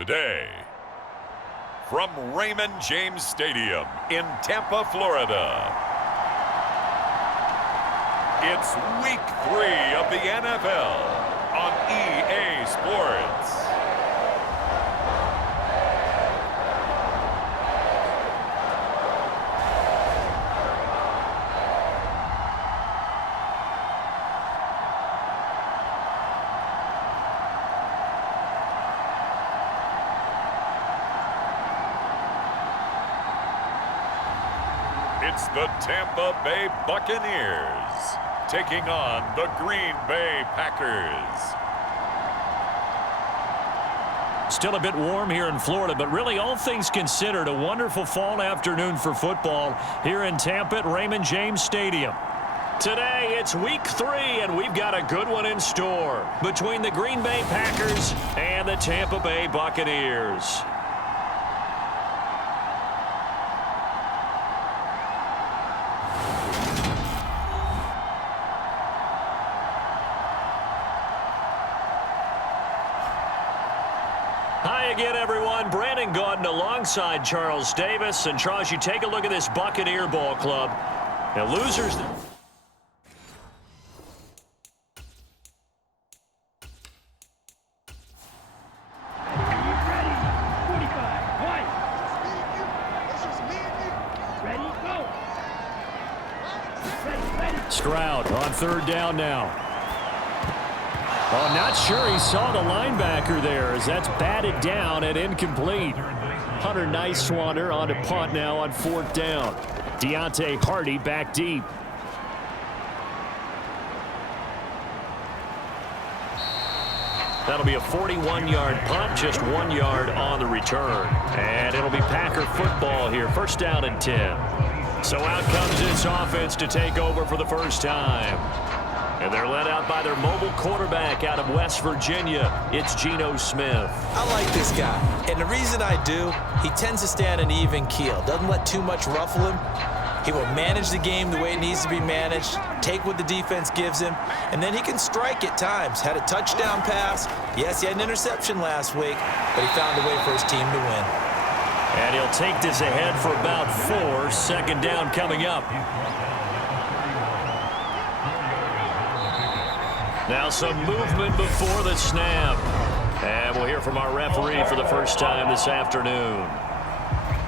Today, from Raymond James Stadium in Tampa, Florida, it's Week 3 of the NFL on EA Sports. It's the Tampa Bay Buccaneers taking on the Green Bay Packers. Still a bit warm here in Florida, but really all things considered, a wonderful fall afternoon for football here in Tampa at Raymond James Stadium. Today, it's Week 3, and we've got a good one in store between the Green Bay Packers and the Tampa Bay Buccaneers. Hi again, everyone. Brandon Gaudin alongside Charles Davis. And Charles, you take a look at this Buccaneer ball club. Now, losers... Stroud on third down now. Oh, not sure he saw the linebacker there as that's batted down and incomplete. Hunter Nicewander on a punt now on fourth down. Deontay Hardy back deep. That'll be a 41-yard punt, just 1 yard on the return. And it'll be Packer football here, first down and 10. So out comes this offense to take over for the first time. And they're led out by their mobile quarterback out of West Virginia. It's Geno Smith. I like this guy. And the reason I do, he tends to stay on an even keel. Doesn't let too much ruffle him. He will manage the game the way it needs to be managed, take what the defense gives him, and then he can strike at times. Had a touchdown pass. Yes, he had an interception last week, but he found a way for his team to win. And he'll take this ahead for about 4. Second down coming up. Now some movement before the snap. And we'll hear from our referee for the first time this afternoon.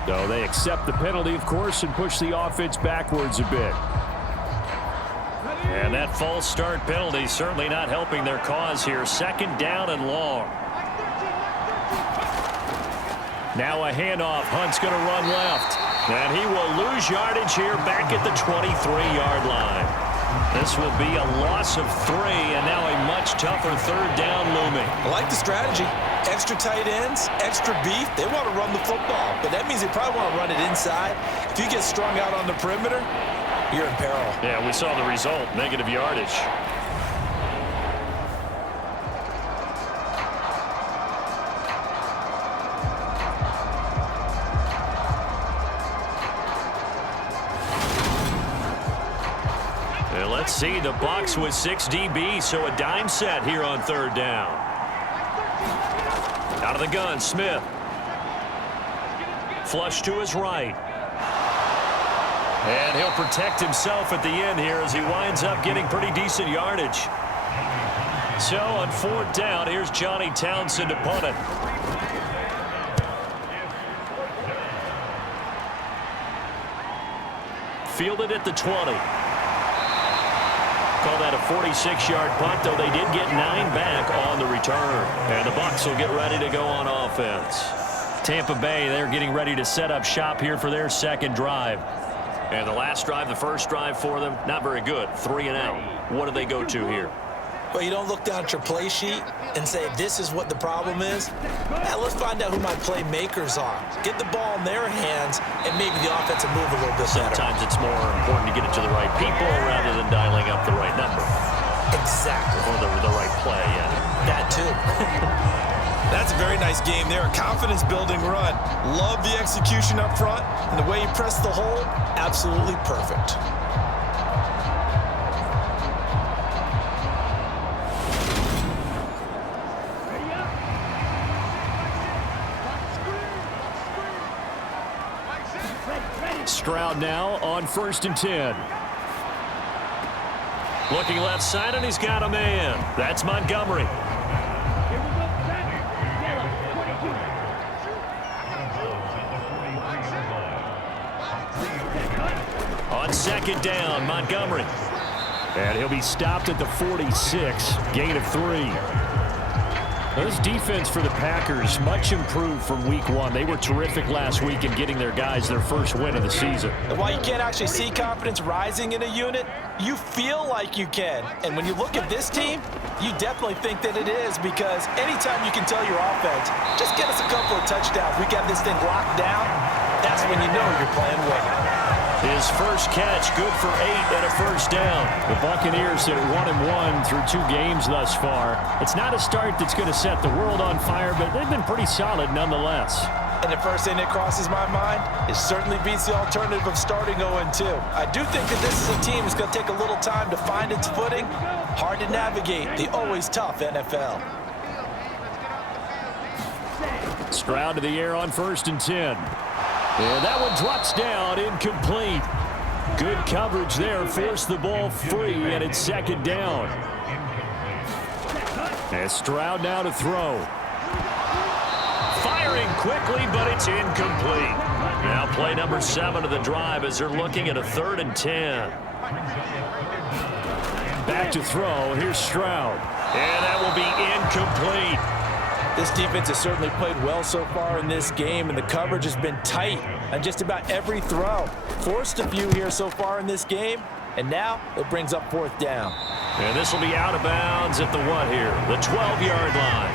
So they accept the penalty, of course, and push the offense backwards a bit. And that false start penalty certainly not helping their cause here. Second down and long. Now a handoff. Hunt's going to run left. And he will lose yardage here back at the 23-yard line. This will be a loss of 3, and now a much tougher third down looming. I like the strategy. Extra tight ends, extra beef. They want to run the football, but that means they probably want to run it inside. If you get strung out on the perimeter, you're in peril. Yeah, we saw the result, negative yardage. Let's see, the Bucs with 6 DBs, so a dime set here on third down. Out of the gun, Smith. Flush to his right. And he'll protect himself at the end here as he winds up getting pretty decent yardage. So on fourth down, here's Johnny Townsend to punt it. Fielded at the 20. Call that a 46-yard punt, though they did get 9 back on the return. And the Bucs will get ready to go on offense. Tampa Bay, they're getting ready to set up shop here for their second drive. And the last drive, the first drive for them, not very good. 3 and out. What do they go to here? Well, you don't look down at your play sheet and say, this is what the problem is. Now, let's find out who my playmakers are. Get the ball in their hands, and maybe the offense will move a little bit better. Sometimes it's more important to get it to the right people rather than dialing up the right number. Exactly. Or the right play, yeah. That, too. That's a very nice game there. A confidence-building run. Love the execution up front, and the way he pressed the hole, absolutely perfect. Stroud now on 1st and 10. Looking left side, and he's got a man. That's Montgomery. On 2nd down, Montgomery. And he'll be stopped at the 46. Gain of 3. This defense for the Packers, much improved from week 1. They were terrific last week in getting their guys their first win of the season. And while you can't actually see confidence rising in a unit, you feel like you can. And when you look at this team, you definitely think that it is, because anytime you can tell your offense, just get us a couple of touchdowns, we got this thing locked down, that's when you know you're playing well. His first catch, good for 8 and a first down. The Buccaneers at 1-1 through 2 games thus far. It's not a start that's going to set the world on fire, but they've been pretty solid nonetheless. And the first thing that crosses my mind, it certainly beats the alternative of starting 0-2. I do think that this is a team that's going to take a little time to find its footing. Hard to navigate the always tough NFL. Stroud to the air on 1st and 10. And that one drops down, incomplete. Good coverage there, forced the ball free, and it's 2nd down. And Stroud now to throw. Firing quickly, but it's incomplete. Now play number 7 of the drive as they're looking at a 3rd and 10. Back to throw, here's Stroud. And that will be incomplete. This defense has certainly played well so far in this game, and the coverage has been tight on just about every throw. Forced a few here so far in this game, and now it brings up 4th down. And this will be out of bounds at the what here? The 12-yard line.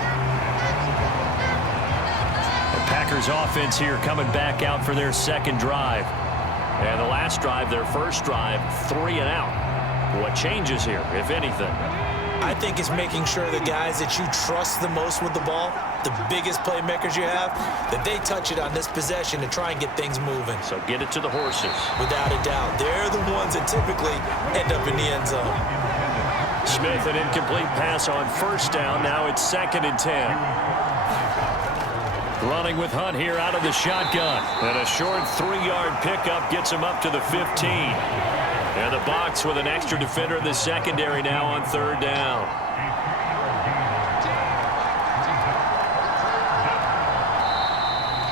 The Packers offense here coming back out for their 2nd drive. And the last drive, their first drive, 3 and out. What changes here, if anything? I think it's making sure the guys that you trust the most with the ball, the biggest playmakers you have, that they touch it on this possession to try and get things moving. So get it to the horses. Without a doubt. They're the ones that typically end up in the end zone. Smith, an incomplete pass on 1st down. Now it's 2nd and 10. Running with Hunt here out of the shotgun. And a short 3-yard pickup gets him up to the 15. And the box with an extra defender in the secondary now on 3rd down.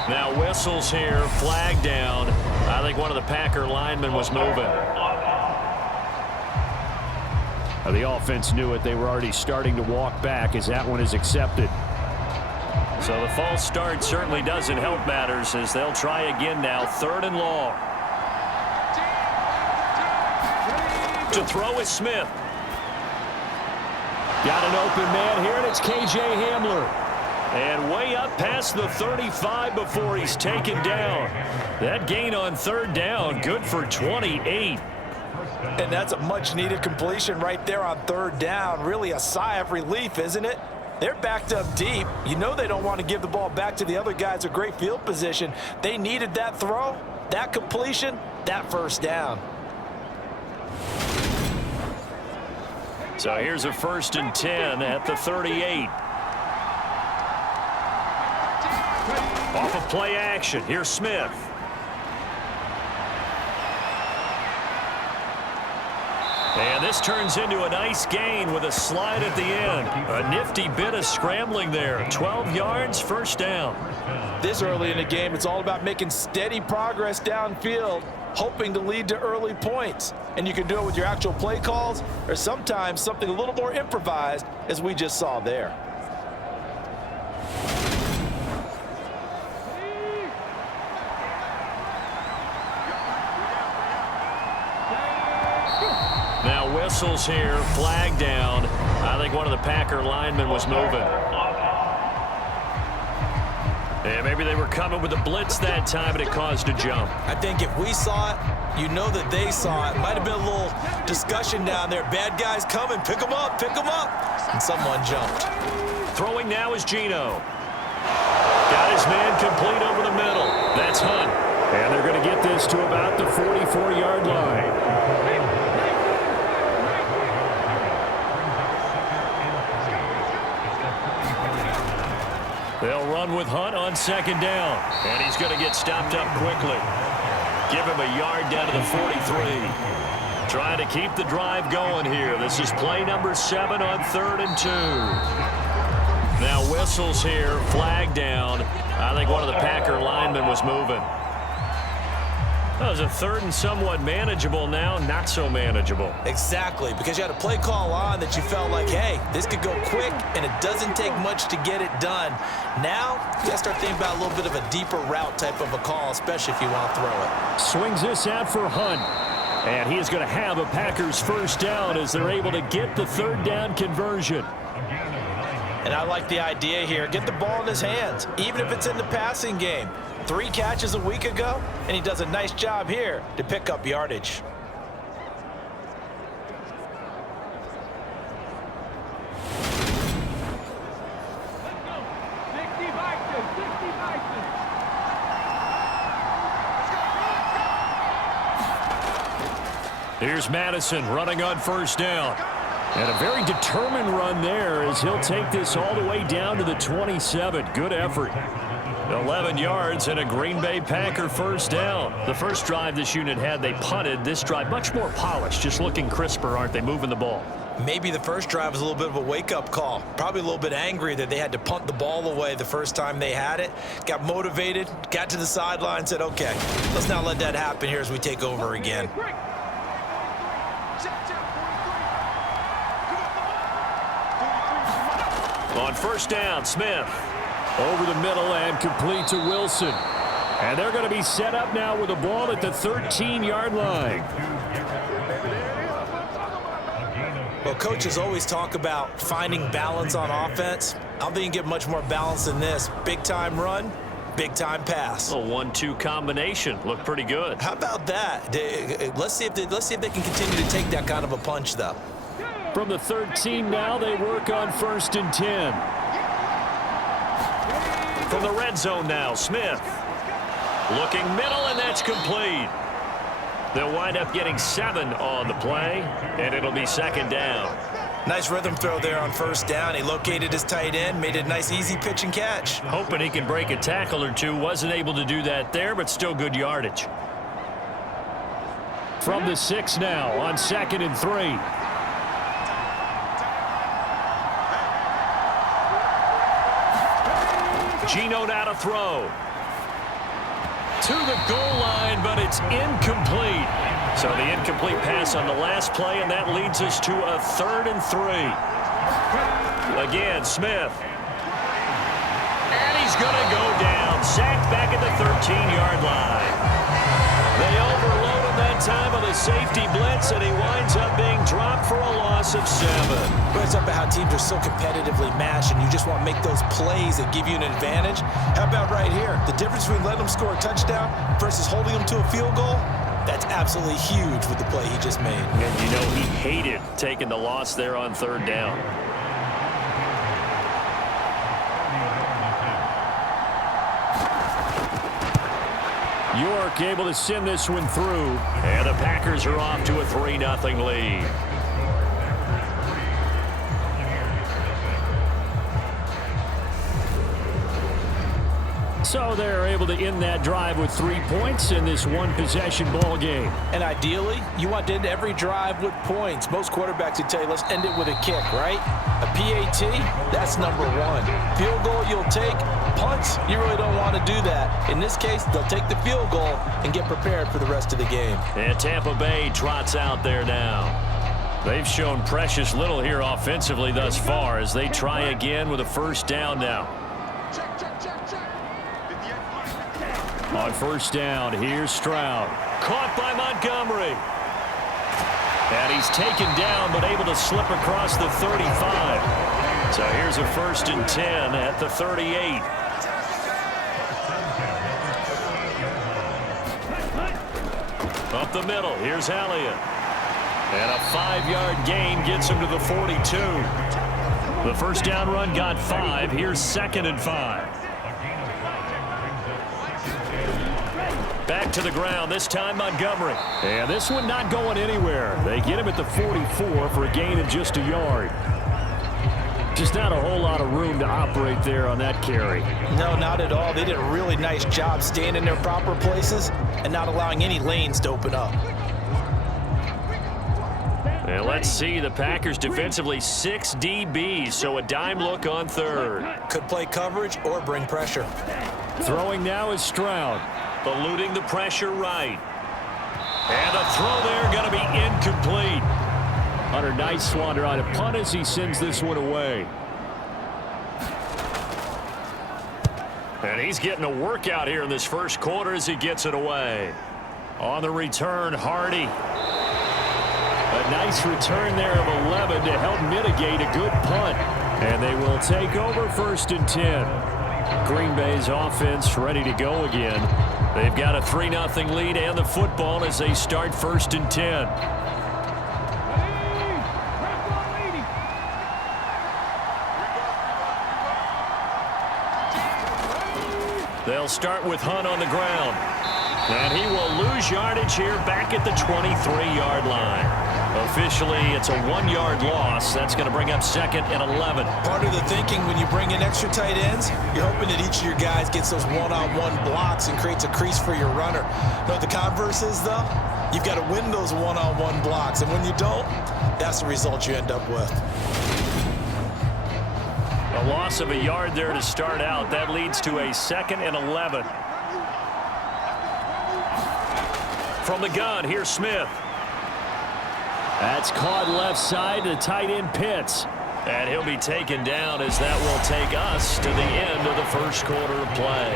Now whistles here, flag down. I think one of the Packer linemen was moving. The offense knew it. They were already starting to walk back as that one is accepted. So the false start certainly doesn't help matters as they'll try again now, 3rd and long. To throw is Smith. Got an open man here, and it's K.J. Hamler. And way up past the 35 before he's taken down. That gain on 3rd down, good for 28. And that's a much-needed completion right there on 3rd down. Really a sigh of relief, isn't it? They're backed up deep. You know they don't want to give the ball back to the other guys, a great field position. They needed that throw, that completion, that 1st down. So here's a 1st and 10 at the 38. Off of play action, here's Smith. And this turns into a nice gain with a slide at the end. A nifty bit of scrambling there. 12 yards, 1st down. This early in the game, it's all about making steady progress downfield, hoping to lead to early points. And you can do it with your actual play calls or sometimes something a little more improvised, as we just saw there. Now whistles here, flag down. I think one of the Packer linemen was moving. Yeah, maybe they were coming with a blitz that time, and it caused a jump. I think if we saw it, you know that they saw it. Might have been a little discussion down there. Bad guys coming, pick them up, and someone jumped. Throwing now is Geno. Got his man complete over the middle. That's Hunt. And they're going to get this to about the 44-yard line. They'll run with Hunt on 2nd down. And he's going to get stopped up quickly. Give him a yard down to the 43. Trying to keep the drive going here. This is play number 7 on 3rd and 2. Now whistles here, flag down. I think one of the Packer linemen was moving. That was a 3rd and somewhat manageable, now not so manageable. Exactly, because you had a play call on that you felt like, hey, this could go quick, and it doesn't take much to get it done. Now, you got to start thinking about a little bit of a deeper route type of a call, especially if you want to throw it. Swings this out for Hunt. And he is going to have a Packers first down as they're able to get the 3rd down conversion. And I like the idea here. Get the ball in his hands, even if it's in the passing game. 3 catches a week ago, and he does a nice job here to pick up yardage. Here's Madison running on first down. And a very determined run there as he'll take this all the way down to the 27. Good effort. 11 yards and a Green Bay Packer first down. The first drive this unit had, they punted. This drive, much more polished, just looking crisper, aren't they, moving the ball? Maybe the first drive was a little bit of a wake-up call. Probably a little bit angry that they had to punt the ball away the first time they had it. Got motivated, got to the sideline, said, okay, let's not let that happen here as we take over again. On first down, Smith. Over the middle and complete to Wilson. And they're going to be set up now with the ball at the 13-yard line. Well, coaches always talk about finding balance on offense. I don't think you can get much more balance than this. Big-time run, big-time pass. A 1-2 combination. Looked pretty good. How about that? Let's see if they can continue to take that kind of a punch, though. From the 13 now, they work on 1st and 10. From the red zone now, Smith. Looking middle, and that's complete. They'll wind up getting 7 on the play, and it'll be 2nd down. Nice rhythm throw there on first down. He located his tight end, made it a nice, easy pitch and catch. Hoping he can break a tackle or two. Wasn't able to do that there, but still good yardage. From the 6 now on 2nd and 3. Gino now to throw. To the goal line, but it's incomplete. So the incomplete pass on the last play, and that leads us to a 3rd and 3. Again, Smith. And he's going to go down. Sacked back at the 13-yard line. They overload him that time with a safety blitz, and he winds up being dropped for a loss of 7. But it's up to how teams are so competitively matched, and you just want to make those plays that give you an advantage. How about right here? The difference between letting them score a touchdown versus holding them to a field goal, that's absolutely huge with the play he just made. And you know he hated taking the loss there on 3rd down. York able to send this one through, and the Packers are off to a 3-0 lead. So they're able to end that drive with 3 points in this one-possession ball game. And ideally, you want to end every drive with points. Most quarterbacks would tell you, let's end it with a kick, right? A PAT, that's number 1. Field goal you'll take. Punts, you really don't want to do that. In this case, they'll take the field goal and get prepared for the rest of the game. And Tampa Bay trots out there now. They've shown precious little here offensively thus far as they try again with a first down now. On first down, here's Stroud. Caught by Montgomery. And he's taken down, but able to slip across the 35. So here's a 1st and 10 at the 38. Up the middle, here's Elliott. And a 5-yard gain gets him to the 42. The first down run got 5. Here's 2nd and 5. Back to the ground, this time Montgomery. And this one not going anywhere. They get him at the 44 for a gain of just a yard. Just not a whole lot of room to operate there on that carry. No, not at all. They did a really nice job staying in their proper places and not allowing any lanes to open up. And let's see, the Packers defensively 6 DBs, so a dime look on third. Could play coverage or bring pressure. Throwing now is Stroud. Eluding the pressure right. And the throw there going to be incomplete. Hunter, nice swan on a punt as he sends this one away. And he's getting a workout here in this first quarter as he gets it away. On the return, Hardy. A nice return there of 11 to help mitigate a good punt. And they will take over 1st and 10. Green Bay's offense ready to go again. They've got a 3-0 lead and the football as they start 1st and 10. They'll start with Hunt on the ground. And he will lose yardage here back at the 23-yard line. Officially, it's a 1-yard loss. That's going to bring up 2nd and 11. Part of the thinking when you bring in extra tight ends, you're hoping that each of your guys gets those one-on-one blocks and creates a crease for your runner. You know what the converse is, though? You've got to win those one-on-one blocks. And when you don't, that's the result you end up with. A loss of a yard there to start out. That leads to a 2nd and 11. From the gun, here's Smith. That's caught left side to tight end Pitts. And he'll be taken down as that will take us to the end of the first quarter of play.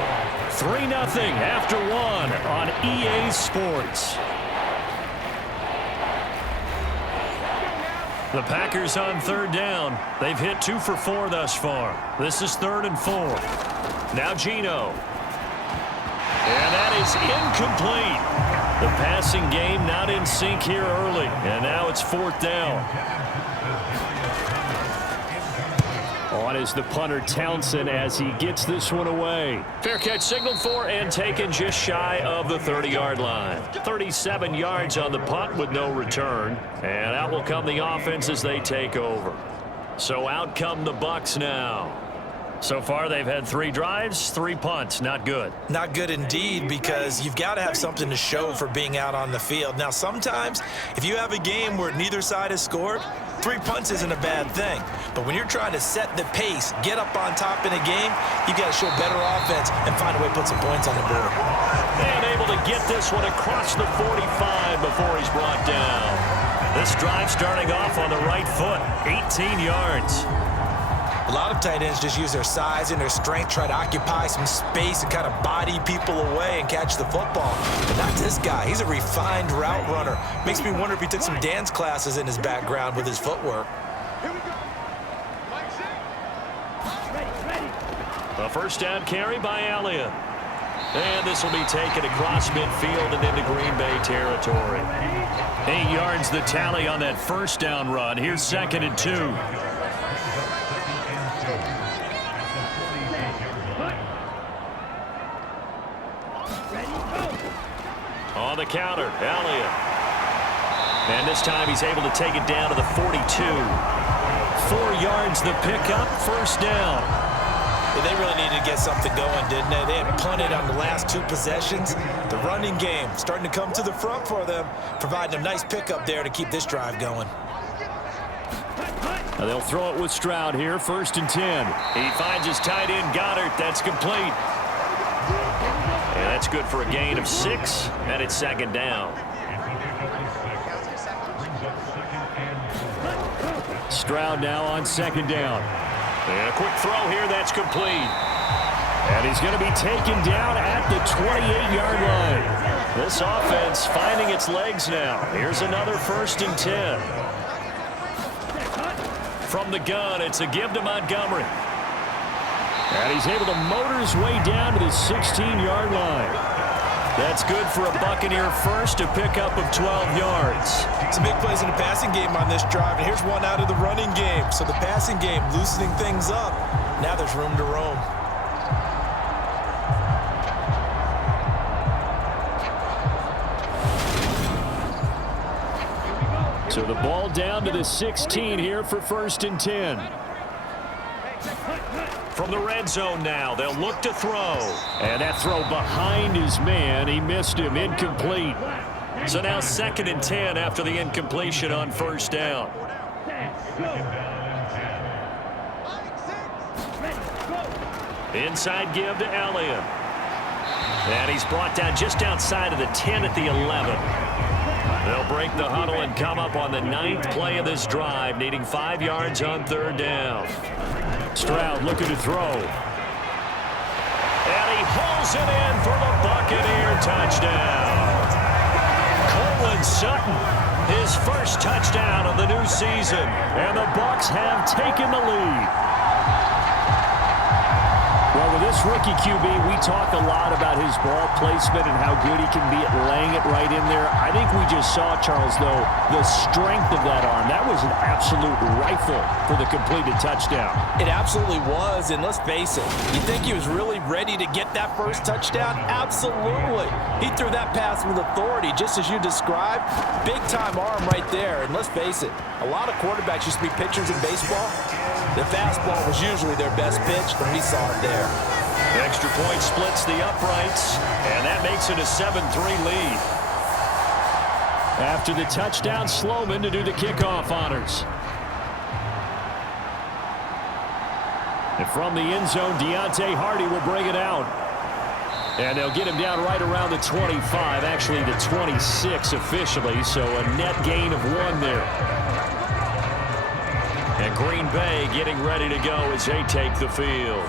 3-0 after 1 on EA Sports. The Packers on 3rd down. They've hit 2 for 4 thus far. This is 3rd and 4. Now Geno. And that is incomplete. The passing game not in sync here early. And now it's 4th down. On is the punter Townsend as he gets this one away. Fair catch signaled for and taken just shy of the 30-yard line. 37 yards on the punt with no return. And out will come the offense as they take over. So out come the Bucs now. So far, they've had 3 drives, 3 punts. Not good. Not good indeed, because you've got to have something to show for being out on the field. Now, sometimes, if you have a game where neither side has scored, 3 punts isn't a bad thing. But when you're trying to set the pace, get up on top in a game, you've got to show better offense and find a way to put some points on the board. And able to get this one across the 45 before he's brought down. This drive starting off on the right foot, 18 yards. A lot of tight ends just use their size and their strength, try to occupy some space and kind of body people away and catch the football. But not this guy. He's a refined route runner. Makes me wonder if he took some dance classes in his background with his footwork. A first down carry by Elliott. And this will be taken across midfield and into Green Bay territory. 8 yards the tally on that first down run. Here's 2nd and 2. On the counter, Elliott. And this time he's able to take it down to the 42. 4 yards the pickup, first down. Yeah, they really needed to get something going, didn't they? They had punted on the last 2 possessions. The running game starting to come to the front for them, providing a nice pickup there to keep this drive going. Now they'll throw it with Stroud here, 1st and 10. He finds his tight end, Goddard. That's complete. And that's good for a gain of 6, and it's 2nd down. Stroud now on 2nd down. And a quick throw here, that's complete. And he's going to be taken down at the 28-yard line. This offense finding its legs now. Here's another 1st and 10. From the gun, it's a give to Montgomery. And he's able to motor his way down to the 16-yard line. That's good for a Buccaneer first, a pickup of 12 yards. Some big plays in the passing game on this drive, and here's one out of the running game. So the passing game loosening things up. Now there's room to roam. So the ball down to the 16 here for 1st and 10. From the red zone now, they'll look to throw. And that throw behind his man, he missed him, incomplete. So now 2nd and 10 after the incompletion on first down. Inside give to Elliott. And he's brought down just outside of the 10 at the 11. They'll break the huddle and come up on the 9th play of this drive, needing 5 yards on 3rd down. Stroud looking to throw. And he hauls it in for the Buccaneer touchdown. Cortland Sutton, his first touchdown of the new season. And the Bucs have taken the lead. Well, with this rookie QB, we talk a lot about his ball placement and how good he can be at laying it right in there. I think we just saw, Charles, though, the strength of that arm. That was an absolute rifle for the completed touchdown. It absolutely was, and let's face it, you think he was really ready to get that first touchdown? Absolutely. He threw that pass with authority, just as you described. Big-time arm right there, and let's face it, a lot of quarterbacks used to be pitchers in baseball. The fastball was usually their best pitch, and we saw it there. The extra point splits the uprights, and that makes it a 7-3 lead. After the touchdown, Sloman to do the kickoff honors. And from the end zone, Deontay Hardy will bring it out. And they'll get him down right around the 25, actually the 26 officially, so a net gain of 1 there. And Green Bay getting ready to go as they take the field.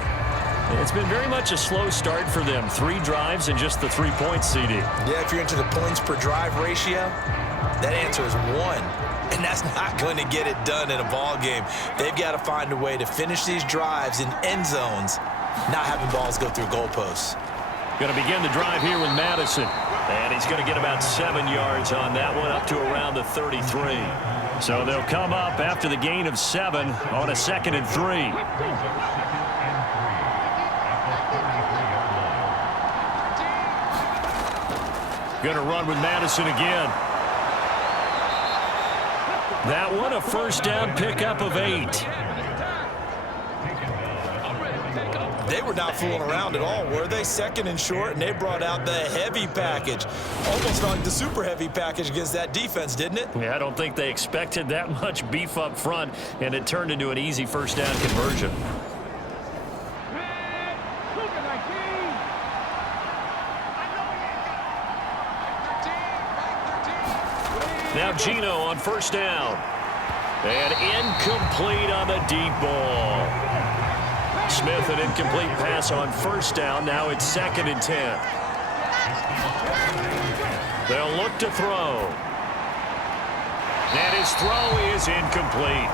It's been very much a slow start for them. 3 drives and just the 3 points, CD. Yeah, if you're into the points per drive ratio, that answer is 1. And that's not going to get it done in a ball game. They've got to find a way to finish these drives in end zones, not having balls go through goalposts. Going to begin the drive here with Madison. And he's going to get about 7 yards on that one, up to around the 33. So they'll come up after the gain of 7 on a 2nd and 3. Going to run with Madison again. That one a first down pickup of 8. They were not fooling around at all, were they? 2nd and short, and they brought out the heavy package. Almost like the super heavy package against that defense, didn't it? Yeah, I don't think they expected that much beef up front, and it turned into an easy first down conversion. Now Gino on first down. And incomplete on the deep ball. Smith, an incomplete pass on first down. Now it's 2nd and 10. They'll look to throw. And his throw is incomplete.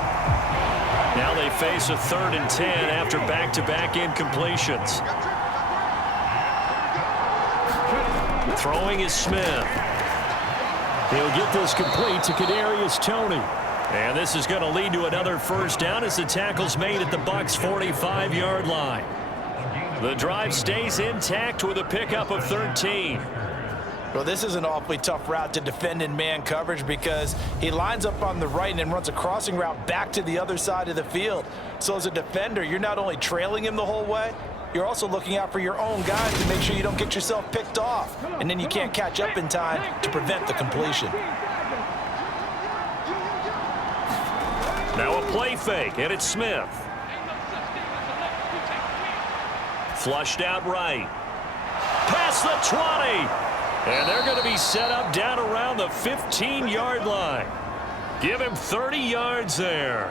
Now they face a 3rd and 10 after back-to-back incompletions. Throwing is Smith. He'll get this complete to Kadarius Toney. And this is going to lead to another first down as the tackle's made at the Bucs' 45-yard line. The drive stays intact with a pickup of 13. Well, this is an awfully tough route to defend in man coverage because he lines up on the right and then runs a crossing route back to the other side of the field. So as a defender, you're not only trailing him the whole way, you're also looking out for your own guys to make sure you don't get yourself picked off. And then you can't catch up in time to prevent the completion. Now a play fake, and it's Smith. Flushed out right. Past the 20. And they're going to be set up down around the 15-yard line. Give him 30 yards there.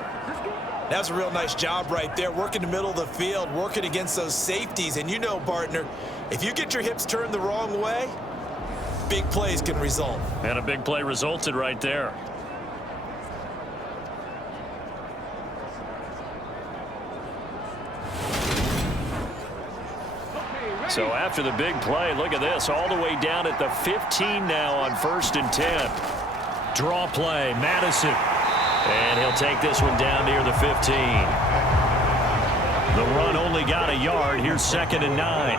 That's a real nice job right there, working the middle of the field, working against those safeties. And you know, partner, if you get your hips turned the wrong way, big plays can result. And a big play resulted right there. So after the big play, look at this, all the way down at the 15 now on 1st and 10. Draw play, Madison. And he'll take this one down near the 15. The run only got a yard. Here's 2nd and 9.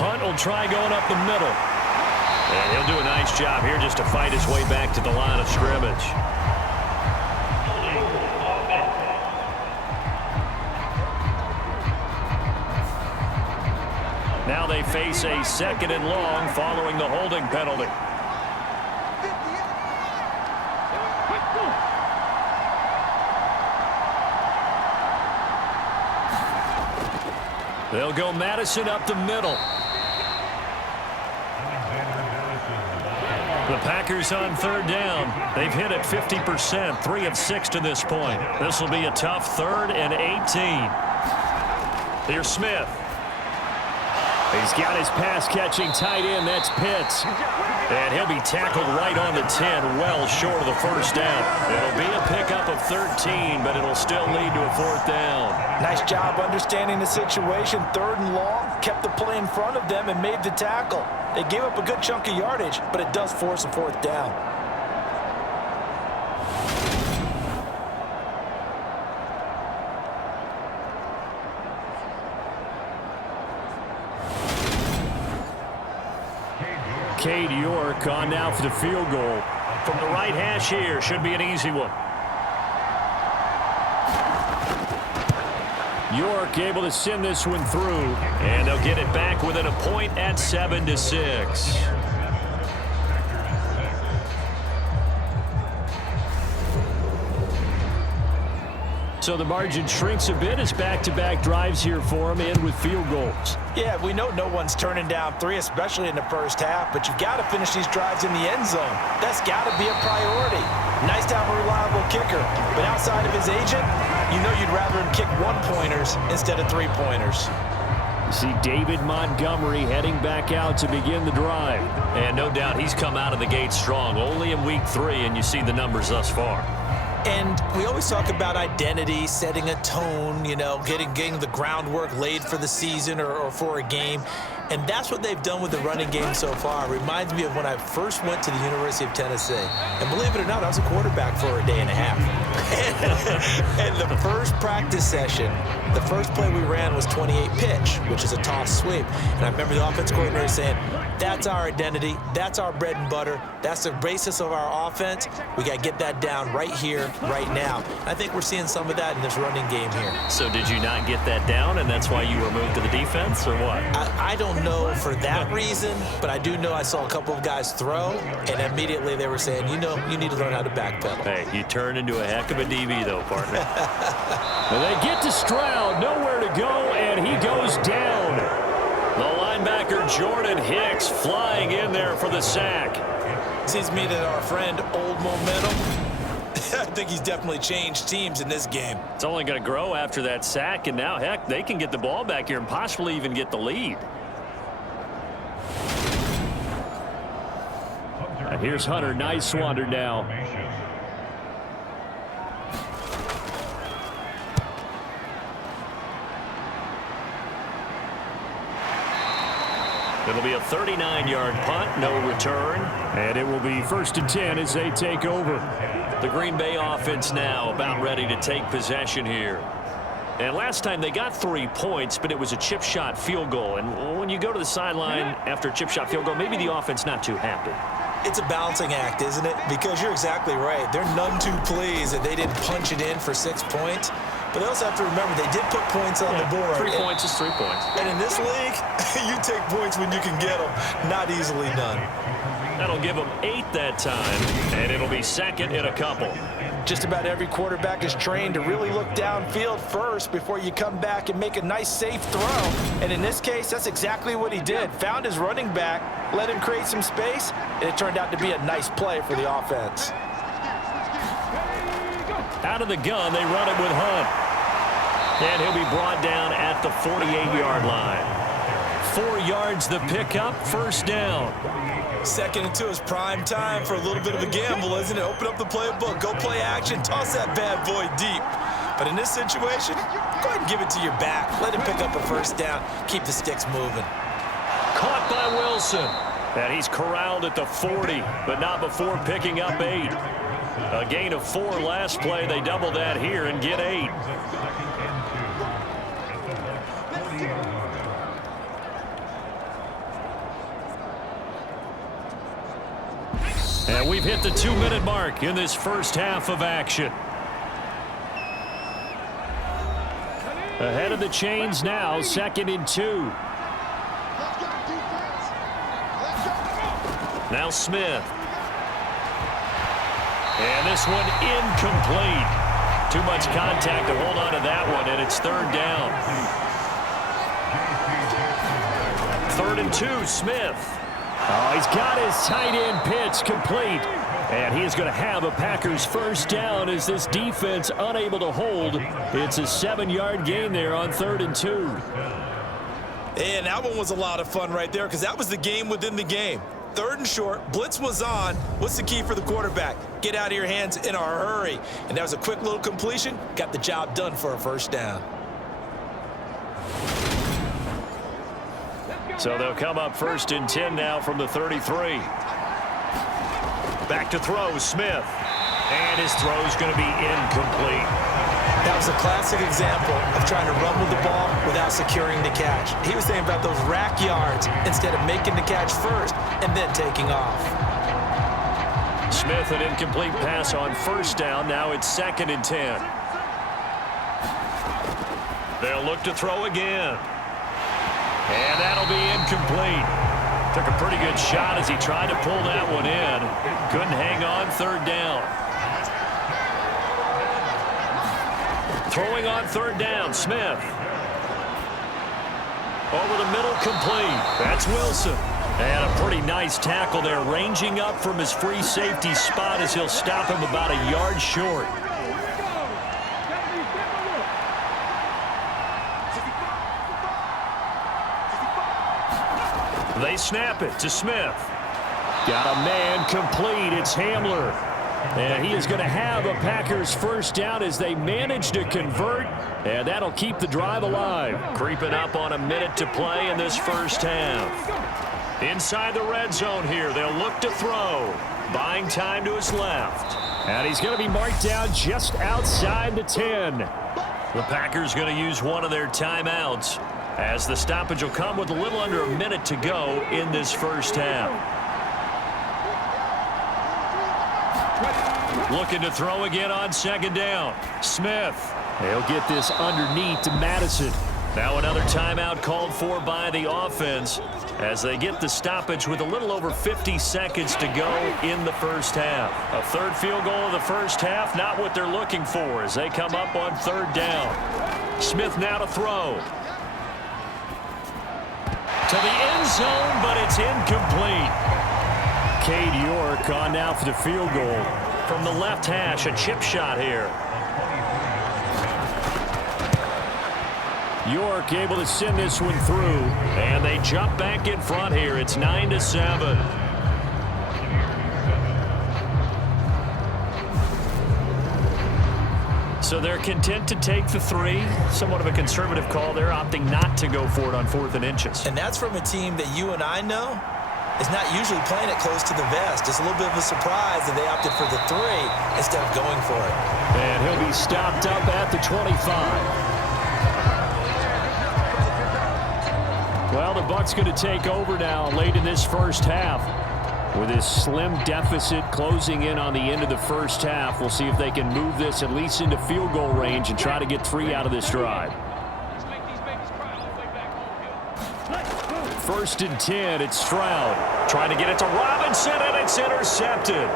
Hunt will try going up the middle. And he'll do a nice job here just to fight his way back to the line of scrimmage. Now they face a 2nd and long following the holding penalty. They'll go Madison up the middle. The Packers on 3rd down. They've hit it 50%, 3 of 6 to this point. This will be a tough 3rd and 18. Here's Smith. He's got his pass-catching tight end. That's Pitts. And he'll be tackled right on the 10, well short of the first down. It'll be a pickup of 13, but it'll still lead to a 4th down. Nice job understanding the situation. 3rd and long, kept the play in front of them and made the tackle. They gave up a good chunk of yardage, but it does force a 4th down. Cade York on now for the field goal. From the right hash here, should be an easy one. York able to send this one through. And they'll get it back within a point at 7-6. So the margin shrinks a bit as back-to-back drives here for him, and with field goals. Yeah, we know no one's turning down 3, especially in the first half, but you've got to finish these drives in the end zone. That's got to be a priority. Nice to have a reliable kicker, but outside of his agent, you know you'd rather him kick 1-pointers instead of 3-pointers. You see David Montgomery heading back out to begin the drive. And no doubt he's come out of the gate strong, only in week 3, and you see the numbers thus far. And we always talk about identity, setting a tone, you know, getting the groundwork laid for the season or for a game. And that's what they've done with the running game so far. It reminds me of when I first went to the University of Tennessee. And believe it or not, I was a quarterback for a day and a half. And the first practice session, the first play we ran was 28 pitch, which is a toss sweep. And I remember the offense coordinator saying, that's our identity, that's our bread and butter, that's the basis of our offense. We got to get that down right here, right now. I think we're seeing some of that in this running game here. So did you not get that down, and that's why you were moved to the defense, or what? I don't know for that reason, but I do know I saw a couple of guys throw, and immediately they were saying, you know, you need to learn how to backpedal. Hey, you turned into a heck of a DB, though, partner. They get to Stroud, nowhere to go, and he goes down. The linebacker Jordan Hicks flying in there for the sack. Seems to me that our friend Old Momentum, I think he's definitely changed teams in this game. It's only going to grow after that sack, and now, heck, they can get the ball back here and possibly even get the lead. And here's Hunter, nice wander now. It'll be a 39-yard punt, no return. And it will be 1st and 10 as they take over. The Green Bay offense now about ready to take possession here. And last time they got 3 points, but it was a chip shot field goal. And when you go to the sideline after a chip shot field goal, maybe the offense not too happy. It's a balancing act, isn't it? Because you're exactly right. They're none too pleased that they didn't punch it in for 6 points. But they also have to remember they did put points on the board. 3 points is 3 points. And in this league, you take points when you can get them. Not easily done. That'll give them 8 that time, and it'll be 2nd and a couple. Just about every quarterback is trained to really look downfield first before you come back and make a nice, safe throw. And in this case, that's exactly what he did. Found his running back, let him create some space, and it turned out to be a nice play for the offense. Out of the gun, they run it with Hunt. And he'll be brought down at the 48-yard line. 4 yards the pickup, 1st down. 2nd and 2 is prime time for a little bit of a gamble, isn't it? Open up the playbook, go play action, toss that bad boy deep. But in this situation, go ahead and give it to your back. Let him pick up a 1st down, keep the sticks moving. Caught by Wilson. And he's corralled at the 40, but not before picking up 8. A gain of 4 last play. They double that here and get 8. And we've hit the 2-minute mark in this first half of action. Ahead of the chains now, 2nd and 2. Now Smith. And this one incomplete. Too much contact to hold on to that one, and it's third down. 3rd and 2, Smith. Oh, he's got his tight end pitch complete. And he is going to have a Packers first down as this defense unable to hold. It's a 7-yard gain there on 3rd and 2. And that one was a lot of fun right there because that was the game within the game. 3rd and short, blitz was on. What's the key for the quarterback? Get out of your hands in a hurry. And that was a quick little completion. Got the job done for a first down. So they'll come up 1st and 10 now from the 33. Back to throw, Smith. And his throw is going to be incomplete. That was a classic example of trying to run with the ball without securing the catch. He was thinking about those rack yards instead of making the catch first and then taking off. Smith, an incomplete pass on 1st down. Now it's 2nd and 10. They'll look to throw again. And that'll be incomplete. Took a pretty good shot as he tried to pull that one in. Couldn't hang on 3rd down. Throwing on 3rd down, Smith. Over the middle, complete. That's Wilson. And a pretty nice tackle there, ranging up from his free safety spot as he'll stop him about a yard short. They snap it to Smith. Got a man complete. It's Hamler. And he is going to have a Packers first down as they manage to convert. And that'll keep the drive alive. Creeping up on a minute to play in this first half. Inside the red zone here. They'll look to throw. Buying time to his left. And he's going to be marked down just outside the 10. The Packers going to use one of their timeouts, as the stoppage will come with a little under a minute to go in this first half. Looking to throw again on 2nd down. Smith. They'll get this underneath to Madison. Now another timeout called for by the offense as they get the stoppage with a little over 50 seconds to go in the first half. A 3rd field goal of the first half, not what they're looking for as they come up on 3rd down. Smith now to throw. To the end zone, but it's incomplete. Cade York on now for the field goal. From the left hash, a chip shot here. York able to send this one through. And they jump back in front here. It's 9-7. So they're content to take the 3. Somewhat of a conservative call there, opting not to go for it on 4th and inches. And that's from a team that you and I know is not usually playing it close to the vest. It's a little bit of a surprise that they opted for the 3 instead of going for it. And he'll be stopped up at the 25. Well, the Bucs going to take over now late in this first half. With this slim deficit closing in on the end of the first half, we'll see if they can move this at least into field goal range and try to get 3 out of this drive. 1st and 10, it's Stroud. Trying to get it to Robinson, and it's intercepted.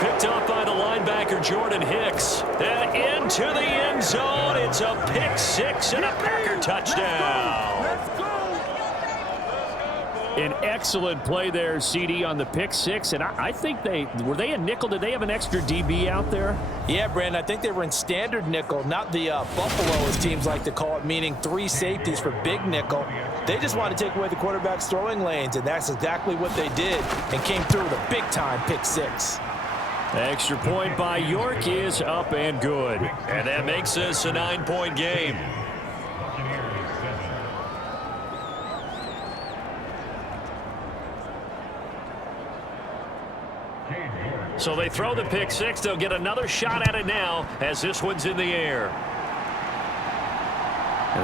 Picked up by the linebacker, Jordan Hicks. And into the end zone. It's a pick 6 and a Packer touchdown. An excellent play there, CD, on the pick 6. And I think were they a nickel? Did they have an extra DB out there? Yeah, Brandon, I think they were in standard nickel, not the Buffalo, as teams like to call it, meaning 3 safeties for big nickel. They just wanted to take away the quarterback's throwing lanes, and that's exactly what they did and came through with a big-time pick 6. Extra point by York is up and good. And that makes this a 9-point game. So they throw the pick 6. They'll get another shot at it now as this one's in the air.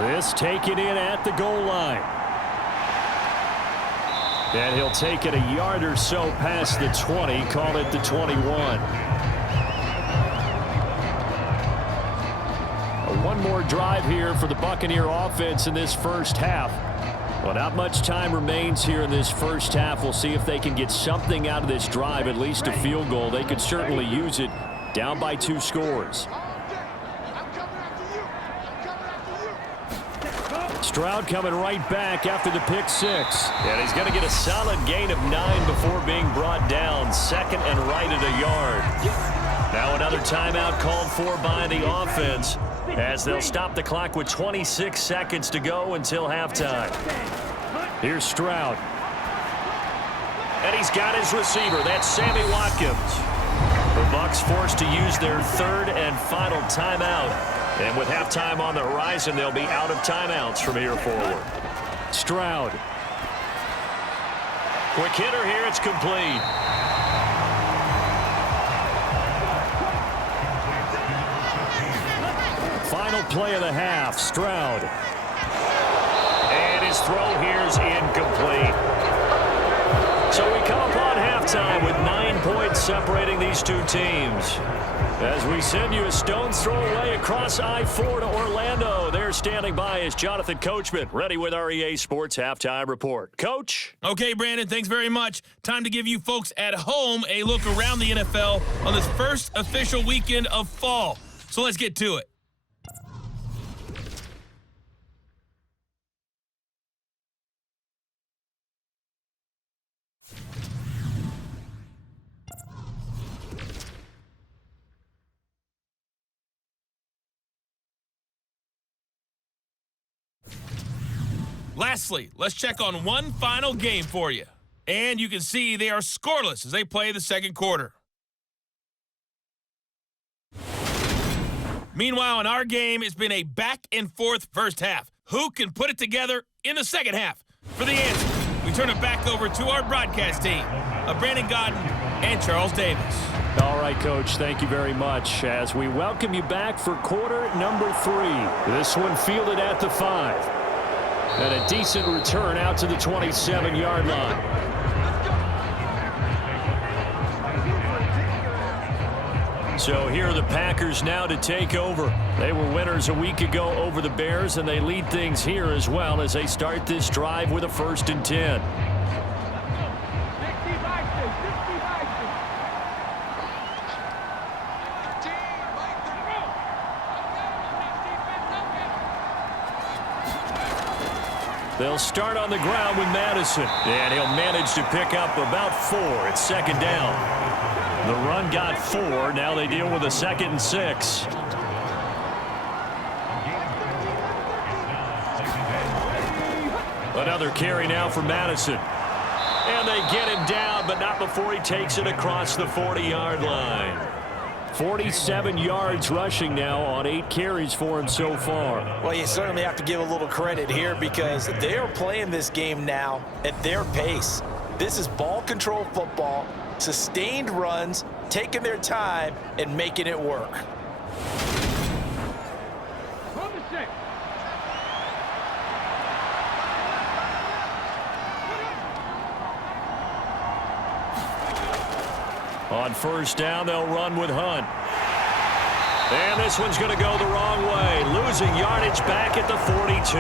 This taken in at the goal line. And he'll take it a yard or so past the 20, call it the 21. One more drive here for the Buccaneer offense in this first half. Well, not much time remains here in this first half. We'll see if they can get something out of this drive, at least a field goal. They could certainly use it, down by 2 scores. Stroud coming right back after the pick 6. And he's going to get a solid gain of 9 before being brought down. Second and right at a yard. Now another timeout called for by the offense, as they'll stop the clock with 26 seconds to go until halftime. Here's Stroud. And he's got his receiver. That's Sammy Watkins. The Bucs forced to use their third and final timeout. And with halftime on the horizon, they'll be out of timeouts from here forward. Stroud. Quick hitter here. It's complete. Final play of the half, Stroud. And his throw here's incomplete. So we come upon halftime with 9 points separating these two teams. As we send you a stone's throw away across I-4 to Orlando. There standing by is Jonathan Coachman, ready with our EA Sports Halftime Report. Coach? Okay, Brandon, thanks very much. Time to give you folks at home a look around the NFL on this first official weekend of fall. So let's get to it. Lastly, let's check on one final game for you. And you can see they are scoreless as they play the second quarter. Meanwhile, in our game, it's been a back-and-forth first half. Who can put it together in the second half? For the answer, we turn it back over to our broadcast team of Brandon Godden and Charles Davis. All right, Coach, thank you very much as we welcome you back for quarter number 3. This one fielded at the 5. And a decent return out to the 27-yard line. So here are the Packers now to take over. They were winners a week ago over the Bears, and they lead things here as well as they start this drive with a 1st and 10. They'll start on the ground with Madison, and he'll manage to pick up about 4. It's second down. The run got 4. Now they deal with a 2nd and 6. Another carry now for Madison. And they get him down, but not before he takes it across the 40-yard line. 47 yards rushing now on 8 carries for him so far. Well, you certainly have to give a little credit here because they are playing this game now at their pace. This is ball control football, sustained runs, taking their time, and making it work. On first down, they'll run with Hunt. And this one's going to go the wrong way. Losing yardage back at the 42.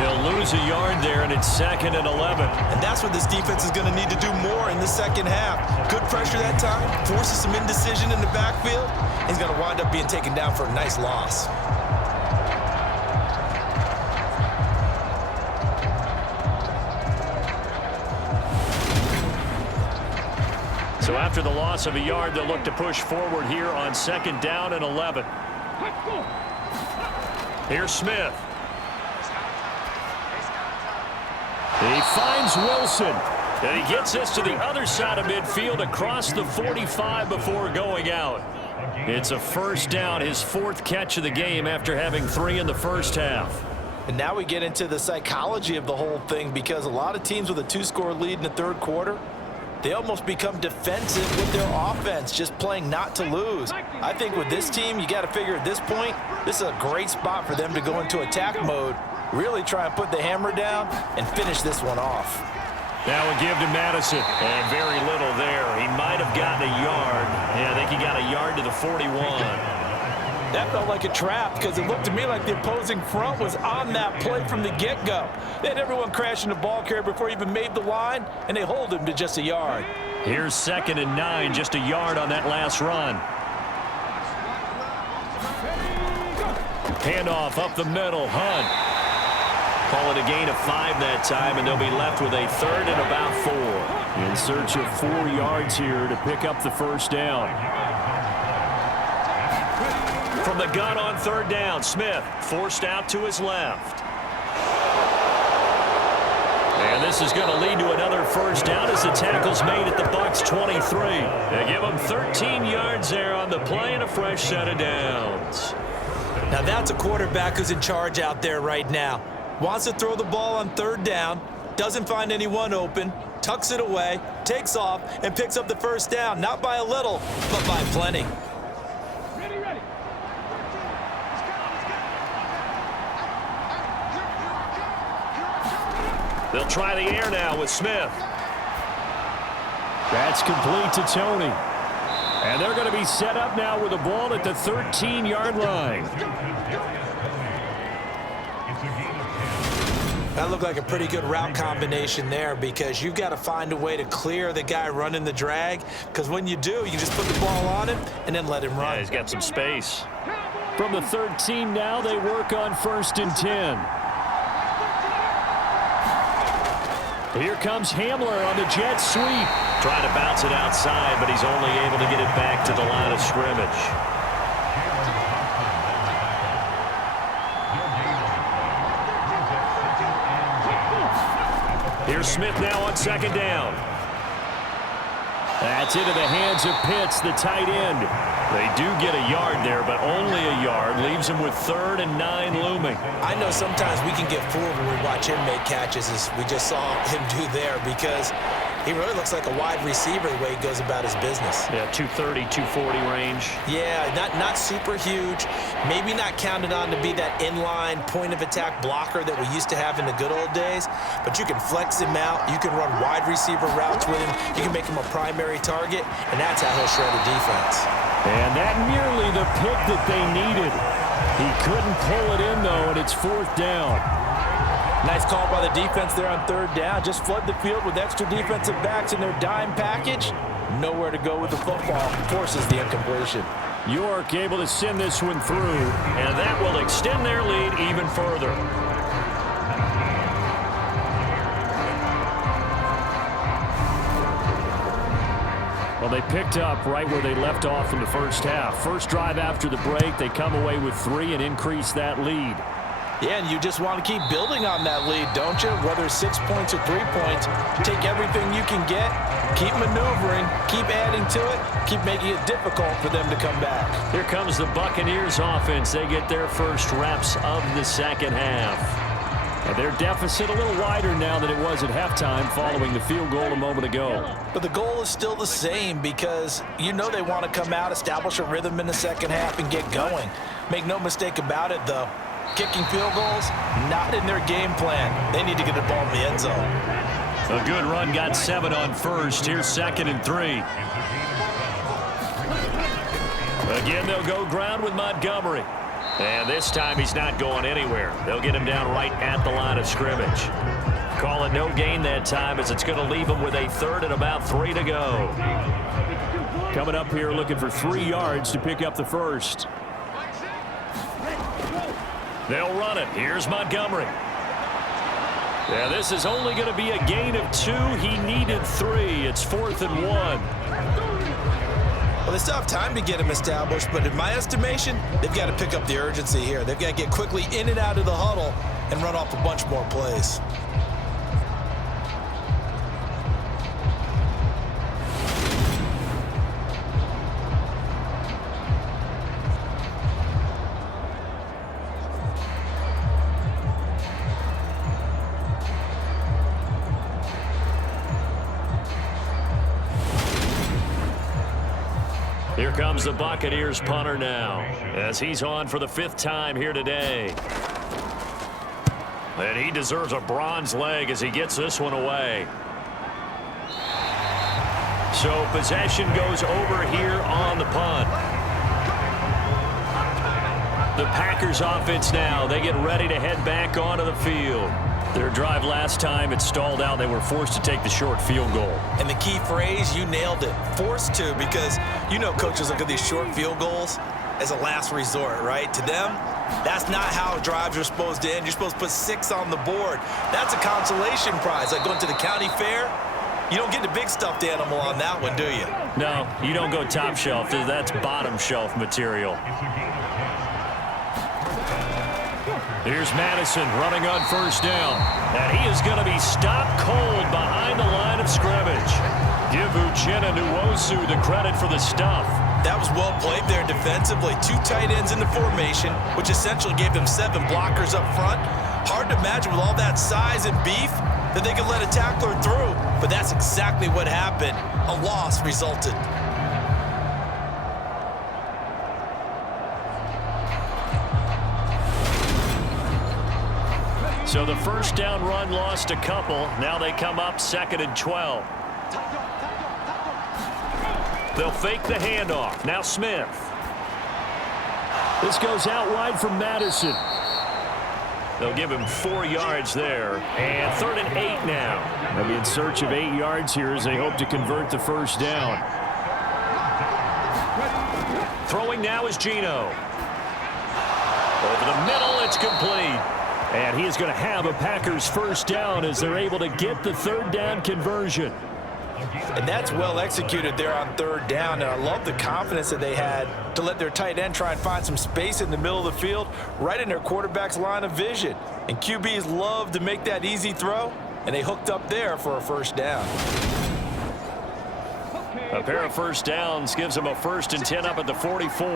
They'll lose a yard there, and it's 2nd and 11. And that's what this defense is going to need to do more in the second half. Good pressure that time, forces some indecision in the backfield. He's going to wind up being taken down for a nice loss. So after the loss of a yard, they'll look to push forward here on 2nd down and 11. Here's Smith. He finds Wilson. And he gets this to the other side of midfield across the 45 before going out. It's a 1st down, his 4th catch of the game after having 3 in the first half. And now we get into the psychology of the whole thing because a lot of teams with a 2-score lead in the third quarter, they almost become defensive with their offense, just playing not to lose. I think with this team, you got to figure at this point, this is a great spot for them to go into attack mode, really try and put the hammer down and finish this one off. Now a give to Madison, and very little there. He might have gotten a yard. Yeah, I think he got a yard to the 41. That felt like a trap because it looked to me like the opposing front was on that play from the get-go. They had everyone crashing the ball carrier before he even made the line, and they hold him to just a yard. Here's 2nd and 9, just a yard on that last run. Handoff up the middle, Hunt. Call it a gain of 5 that time, and they'll be left with a 3rd and about 4. In search of 4 yards here to pick up the first down. From the gun on 3rd down, Smith forced out to his left. And this is going to lead to another first down as the tackle's made at the Bucs 23. They give them 13 yards there on the play and a fresh set of downs. Now that's a quarterback who's in charge out there right now. Wants to throw the ball on 3rd down, doesn't find anyone open, tucks it away, takes off, and picks up the first down, not by a little, but by plenty. They'll try the air now with Smith. That's complete to Tony. And they're going to be set up now with the ball at the 13-yard line. That looked like a pretty good route combination there because you've got to find a way to clear the guy running the drag, because when you do, you just put the ball on him and then let him run. Yeah, he's got some space. From the 13 now, they work on 1st and 10. Here comes Hamler on the jet sweep. Trying to bounce it outside, but he's only able to get it back to the line of scrimmage. Here's Smith now on 2nd down. That's into the hands of Pitts, the tight end. They do get a yard there, but only a yard. Leaves him with 3rd and 9 looming. I know sometimes we can get fooled when we watch him make catches, as we just saw him do there, because he really looks like a wide receiver the way he goes about his business. Yeah, 230, 240 range. Yeah, not super huge. Maybe not counted on to be that inline point-of-attack blocker that we used to have in the good old days, but you can flex him out. You can run wide receiver routes with him. You can make him a primary target, and that's how he'll shred a defense. And that nearly the pick that they needed. He couldn't pull it in, though, and it's 4th down. Nice call by the defense there on 3rd down. Just flood the field with extra defensive backs in their dime package. Nowhere to go with the football. Forces the incompletion. York able to send this one through. And that will extend their lead even further. Well, they picked up right where they left off in the first half. First drive after the break, they come away with 3 and increase that lead. Yeah, and you just want to keep building on that lead, don't you? Whether it's 6 points or 3 points, take everything you can get, keep maneuvering, keep adding to it, keep making it difficult for them to come back. Here comes the Buccaneers offense. They get their first reps of the second half. And their deficit a little wider now than it was at halftime following the field goal a moment ago. But the goal is still the same because you know they want to come out, establish a rhythm in the second half, and get going. Make no mistake about it, though. Kicking field goals, not in their game plan. They need to get the ball in the end zone. A good run, got 7 on 1st. Here's 2nd and 3. Again, they'll go ground with Montgomery. And this time he's not going anywhere. They'll get him down right at the line of scrimmage. Call it no gain that time, as it's going to leave him with a 3rd and about 3 to go. Coming up here looking for 3 yards to pick up the first. They'll run it. Here's Montgomery. Yeah, this is only going to be a gain of 2. He needed 3. It's 4th and 1. Well, they still have time to get him established, but in my estimation, they've got to pick up the urgency here. They've got to get quickly in and out of the huddle and run off a bunch more plays. Here comes the Buccaneers punter now, as he's on for the 5th time here today. And he deserves a bronze leg as he gets this one away. So possession goes over here on the punt. Packers offense now. They get ready to head back onto the field. Their drive last time, it stalled out. They were forced to take the short field goal. And the key phrase, you nailed it, forced to, because you know coaches look at these short field goals as a last resort, right? To them, that's not how drives are supposed to end. You're supposed to put 6 on the board. That's a consolation prize. Like going to the county fair, you don't get the big stuffed animal on that one, do you? No, you don't go top shelf. That's bottom shelf material. Here's Madison running on first down. And he is going to be stopped cold behind the line of scrimmage. Give Uchenna Nwosu the credit for the stuff. That was well played there defensively. 2 tight ends in the formation, which essentially gave them 7 blockers up front. Hard to imagine with all that size and beef that they could let a tackler through. But that's exactly what happened. A loss resulted. So the first down run lost a couple. Now they come up 2nd and 12. They'll fake the handoff. Now Smith. This goes out wide from Madison. They'll give him 4 yards there. And 3rd and 8 now. They'll be in search of 8 yards here as they hope to convert the first down. Throwing now is Geno. Over the middle, it's complete. And he is going to have a Packers first down as they're able to get the 3rd down conversion. And that's well executed there on 3rd down. And I love the confidence that they had to let their tight end try and find some space in the middle of the field, right in their quarterback's line of vision. And QBs love to make that easy throw, and they hooked up there for a first down. A pair of first downs gives them a 1st and 10 up at the 44.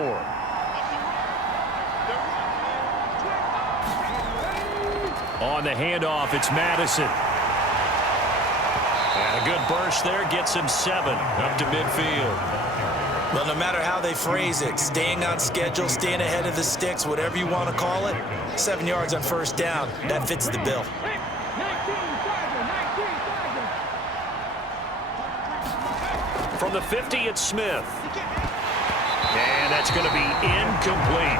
On the handoff, it's Madison. And a good burst there gets him 7 up to midfield. Well, no matter how they phrase it, staying on schedule, staying ahead of the sticks, whatever you want to call it, 7 yards on first down, that fits the bill. From the 50, it's Smith. And that's going to be incomplete.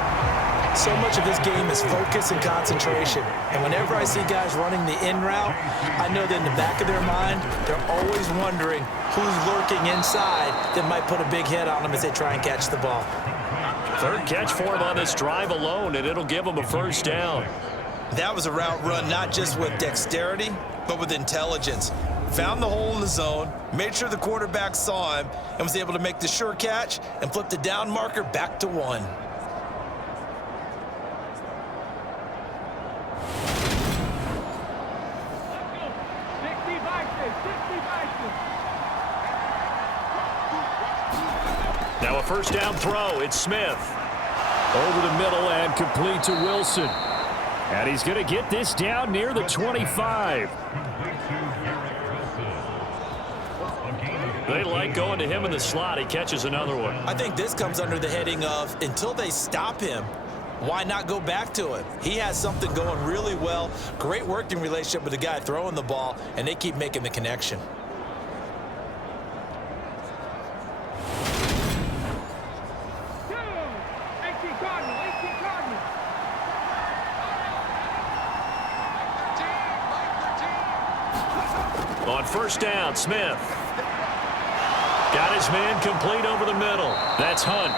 So much of this game is focus and concentration. And whenever I see guys running the in route, I know that in the back of their mind, they're always wondering who's lurking inside that might put a big hit on them as they try and catch the ball. 3rd catch for him on this drive alone, and it'll give him a first down. That was a route run not just with dexterity, but with intelligence. Found the hole in the zone, made sure the quarterback saw him, and was able to make the sure catch and flip the down marker back to 1. Now a first down throw. It's Smith. Over the middle and complete to Wilson. And he's going to get this down near the 25. They like going to him in the slot. He catches another one. I think this comes under the heading of until they stop him, why not go back to it? He has something going really well. Great working relationship with the guy throwing the ball, and they keep making the connection. On first down, Smith. Got his man complete over the middle. That's Hunt.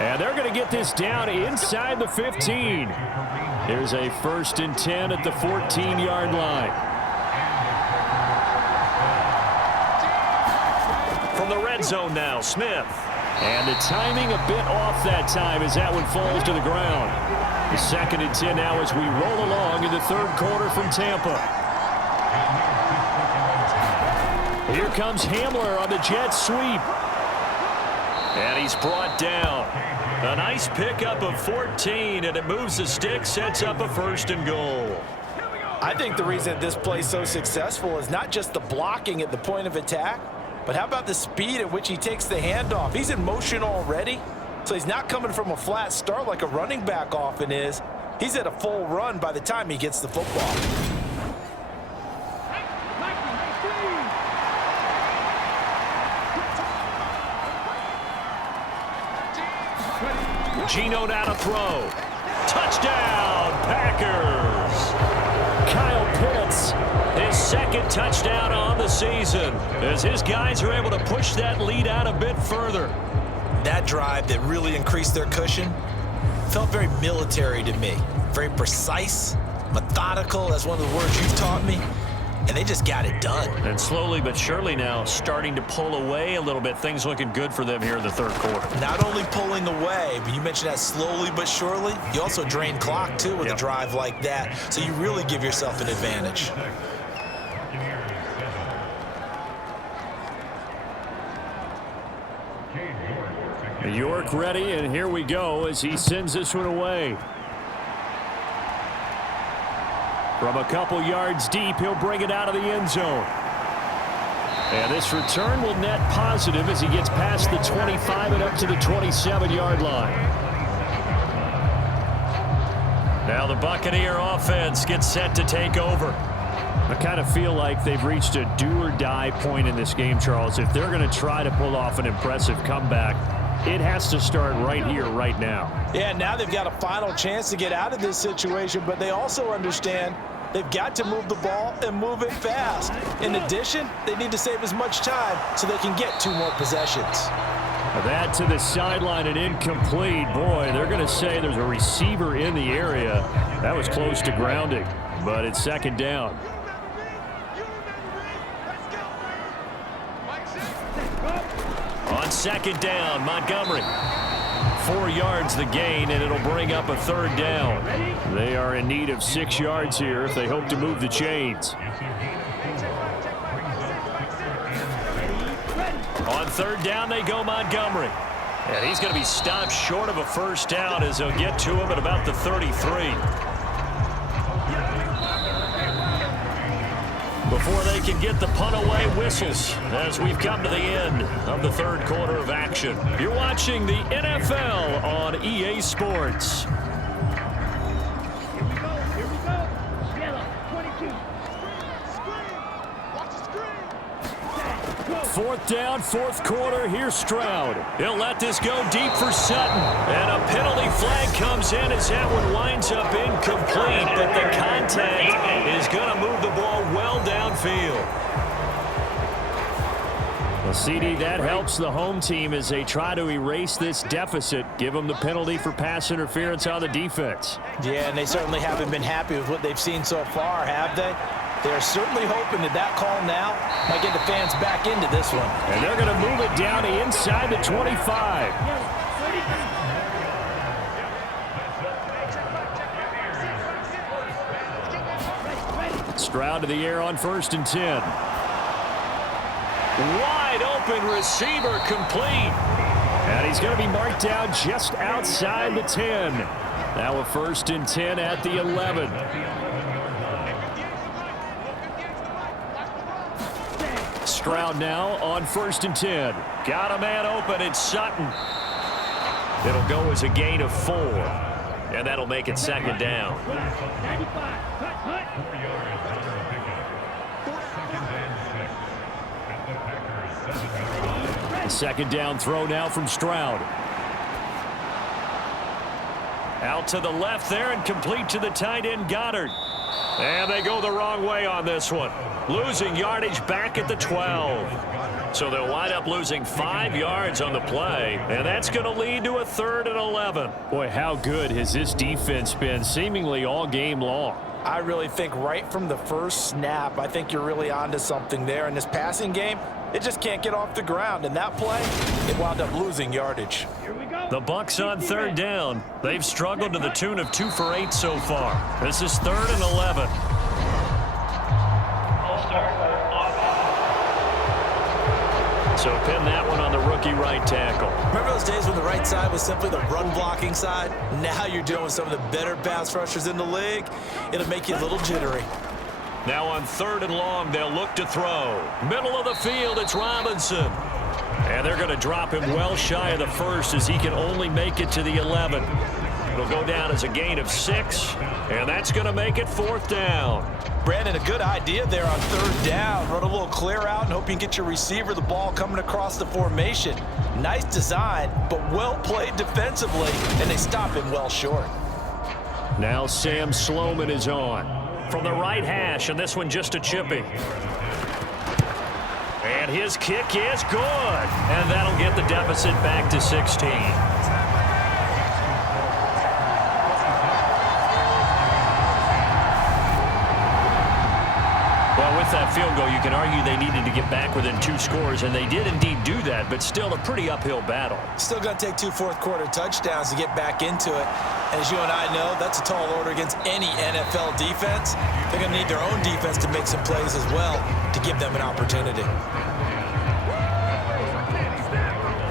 And they're going to get this down inside the 15. Here's a 1st and 10 at the 14-yard line. From the red zone now, Smith. And the timing a bit off that time as that one falls to the ground. The 2nd and 10 now as we roll along in the 3rd quarter from Tampa. Here comes Hamler on the jet sweep. And he's brought down. A nice pickup of 14, and it moves the stick, sets up a 1st and goal. I think the reason this play is so successful is not just the blocking at the point of attack, but how about the speed at which he takes the handoff? He's in motion already, so he's not coming from a flat start like a running back often is. He's at a full run by the time he gets the football. Geno now to throw. Touchdown, Packers! Kyle Pitts, his second touchdown on the season, as his guys are able to push that lead out a bit further. That drive that really increased their cushion felt very military to me. Very precise, methodical, that's one of the words you've taught me, and they just got it done. And slowly but surely now starting to pull away a little bit. Things looking good for them here in the third quarter. Not only pulling away, but you mentioned that slowly but surely. You also drain clock, too, with a drive like that, so you really give yourself an advantage. York ready, and here we go as he sends this one away. From a couple yards deep, he'll bring it out of the end zone. And this return will net positive as he gets past the 25 and up to the 27-yard line. Now the Buccaneer offense gets set to take over. I kind of feel like they've reached a do-or-die point in this game, Charles. If they're going to try to pull off an impressive comeback, it has to start right here, right now. Yeah, now they've got a final chance to get out of this situation, but they also understand they've got to move the ball and move it fast. In addition, they need to save as much time so they can get 2 more possessions. That to the sideline and incomplete. Boy, they're going to say there's a receiver in the area. That was close to grounding, but it's second down. On second down, Montgomery. 4 yards the gain, and it'll bring up a third down. They are in need of 6 yards here if they hope to move the chains. On third down, they go Montgomery. And he's going to be stopped short of a first down as they'll get to him at about the 33. Before they can get the punt away, whistles as we've come to the end of the third quarter of action. You're watching the NFL on EA Sports. Here we go. Yellow, 22. Watch the screen. Fourth down, fourth quarter. Here's Stroud. He'll let this go deep for Sutton. And a penalty flag comes in as that one winds up incomplete. But the contact is going to move the ball well downfield. Well, CD, that helps the home team as they try to erase this deficit. Give them the penalty for pass interference on the defense. Yeah, and they certainly haven't been happy with what they've seen so far, have they? They're certainly hoping that call now might get the fans back into this one. And they're going to move it down to inside the 25. Stroud to the air on 1st and 10. Wide open receiver complete. And he's going to be marked down just outside the 10. Now a 1st and 10 at the 11. Stroud now on 1st and 10. Got a man open. It's Sutton. It'll go as a gain of 4. And that'll make it second down. 95. Hut. Second down throw now from Stroud. Out to the left there and complete to the tight end Goddard. And they go the wrong way on this one. Losing yardage back at the 12. So they'll wind up losing 5 yards on the play. And that's going to lead to a 3rd and 11. Boy, how good has this defense been seemingly all game long? I really think right from the first snap, I think you're really onto something there. In this passing game, it just can't get off the ground. And that play, it wound up losing yardage. Here we go. The Bucs on 3rd down. They've struggled to the tune of 2 for 8 so far. This is 3rd and 11. So pin that one on the rookie right tackle. Remember those days when the right side was simply the run-blocking side? Now you're dealing with some of the better pass rushers in the league. It'll make you a little jittery. Now on 3rd and long, they'll look to throw. Middle of the field, it's Robinson. And they're going to drop him well shy of the 1st as he can only make it to the 11. It'll go down as a gain of 6, and that's going to make it 4th down. Brandon, a good idea there on 3rd down. Run a little clear out and hope you can get your receiver the ball coming across the formation. Nice design, but well played defensively, and they stop him well short. Now Sam Sloman is on. From the right hash, and this one just a chippy. And his kick is good. And that'll get the deficit back to 16. Well, with that field goal, you can argue they needed to get back within 2 scores, and they did indeed do that, but still a pretty uphill battle. Still going to take 2 fourth-quarter touchdowns to get back into it. As you and I know, that's a tall order against any NFL defense. They're going to need their own defense to make some plays as well to give them an opportunity.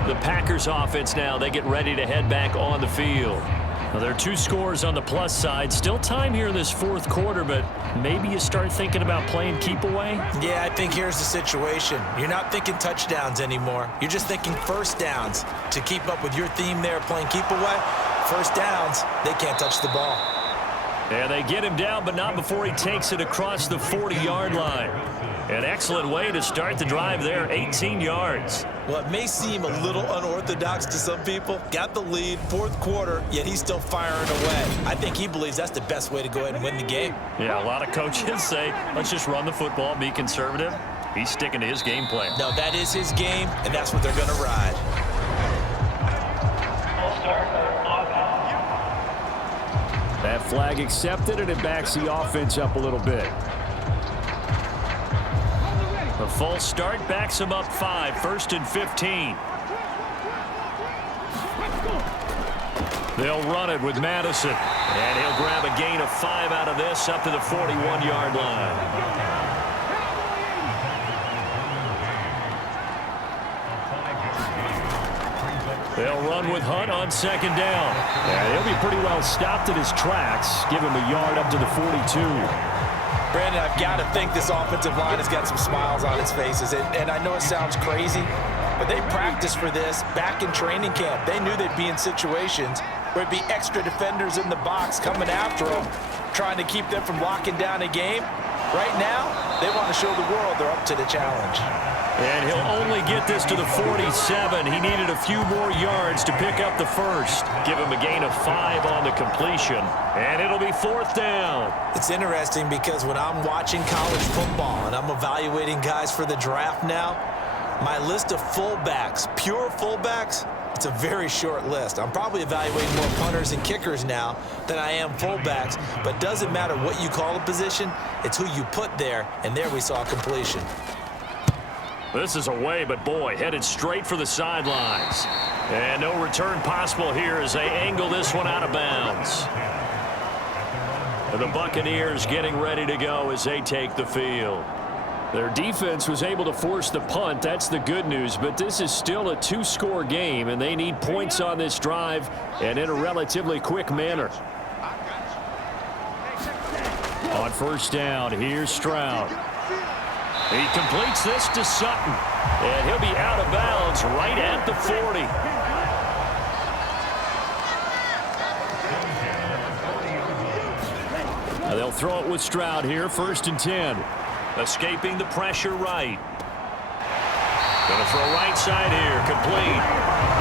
The Packers offense now, they get ready to head back on the field. Well, there are 2 scores on the plus side. Still time here in this 4th quarter, but maybe you start thinking about playing keep away? Yeah, I think here's the situation. You're not thinking touchdowns anymore. You're just thinking first downs. To keep up with your theme there, playing keep away, first downs, they can't touch the ball. And they get him down, but not before he takes it across the 40-yard line. An excellent way to start the drive there, 18 yards. Well, it may seem a little unorthodox to some people. Got the lead, 4th quarter, yet he's still firing away. I think he believes that's the best way to go ahead and win the game. Yeah, a lot of coaches say, let's just run the football, be conservative. He's sticking to his game plan. No, that is his game, and that's what they're going to ride. That flag accepted, and it backs the offense up a little bit. The false start backs him up 5, 1st and 15. They'll run it with Madison, and he'll grab a gain of 5 out of this up to the 41-yard line. They'll run with Hunt on 2nd down. Yeah, he'll be pretty well stopped in his tracks. Give him a yard up to the 42. Brandon, I've got to think this offensive line has got some smiles on its faces. And I know it sounds crazy, but they practiced for this back in training camp. They knew they'd be in situations where it'd be extra defenders in the box coming after them, trying to keep them from locking down a game. Right now, they want to show the world they're up to the challenge. And he'll only get this to the 47. He needed a few more yards to pick up the first. Give him a gain of 5 on the completion. And it'll be 4th down. It's interesting because when I'm watching college football and I'm evaluating guys for the draft now, my list of fullbacks, pure fullbacks, it's a very short list. I'm probably evaluating more punters and kickers now than I am fullbacks, but doesn't matter what you call a position, it's who you put there, and there we saw completion. This is away, but boy, headed straight for the sidelines. And no return possible here as they angle this one out of bounds. And the Buccaneers getting ready to go as they take the field. Their defense was able to force the punt. That's the good news, but this is still a 2-score game, and they need points on this drive and in a relatively quick manner. On 1st down, here's Stroud. He completes this to Sutton, and he'll be out of bounds right at the 40. They'll throw it with Stroud here, 1st and 10. Escaping the pressure right. Going to throw right side here, complete.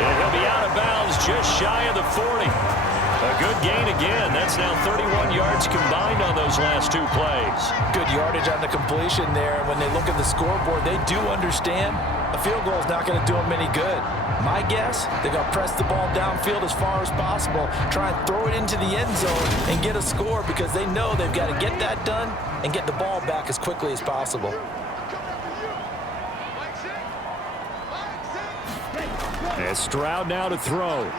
And he'll be out of bounds just shy of the 40. A good gain again. That's now 31 yards combined on those last 2 plays. Good yardage on the completion there. When they look at the scoreboard, they do understand a field goal is not going to do them any good. My guess, they're going to press the ball downfield as far as possible, try and throw it into the end zone and get a score because they know they've got to get that done and get the ball back as quickly as possible. And Stroud now to throw.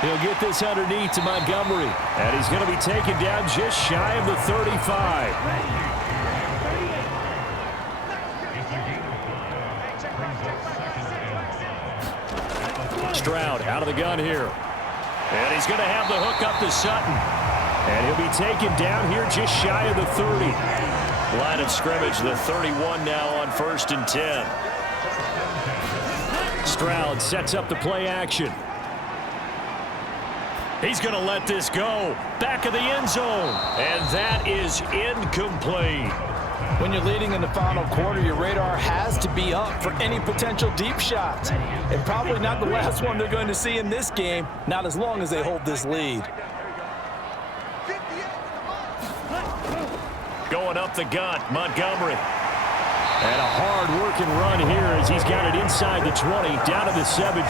He'll get this underneath to Montgomery. And he's going to be taken down just shy of the 35. Stroud out of the gun here. And he's going to have the hook up to Sutton. And he'll be taken down here just shy of the 30. Line of scrimmage, the 31 now on 1st and 10. Stroud sets up the play action. He's going to let this go. Back of the end zone. And that is incomplete. When you're leading in the final quarter, your radar has to be up for any potential deep shots. And probably not the last one they're going to see in this game, not as long as they hold this lead. Going up the gut, Montgomery. And a hard-working run here as he's got it inside the 20, down to the 17.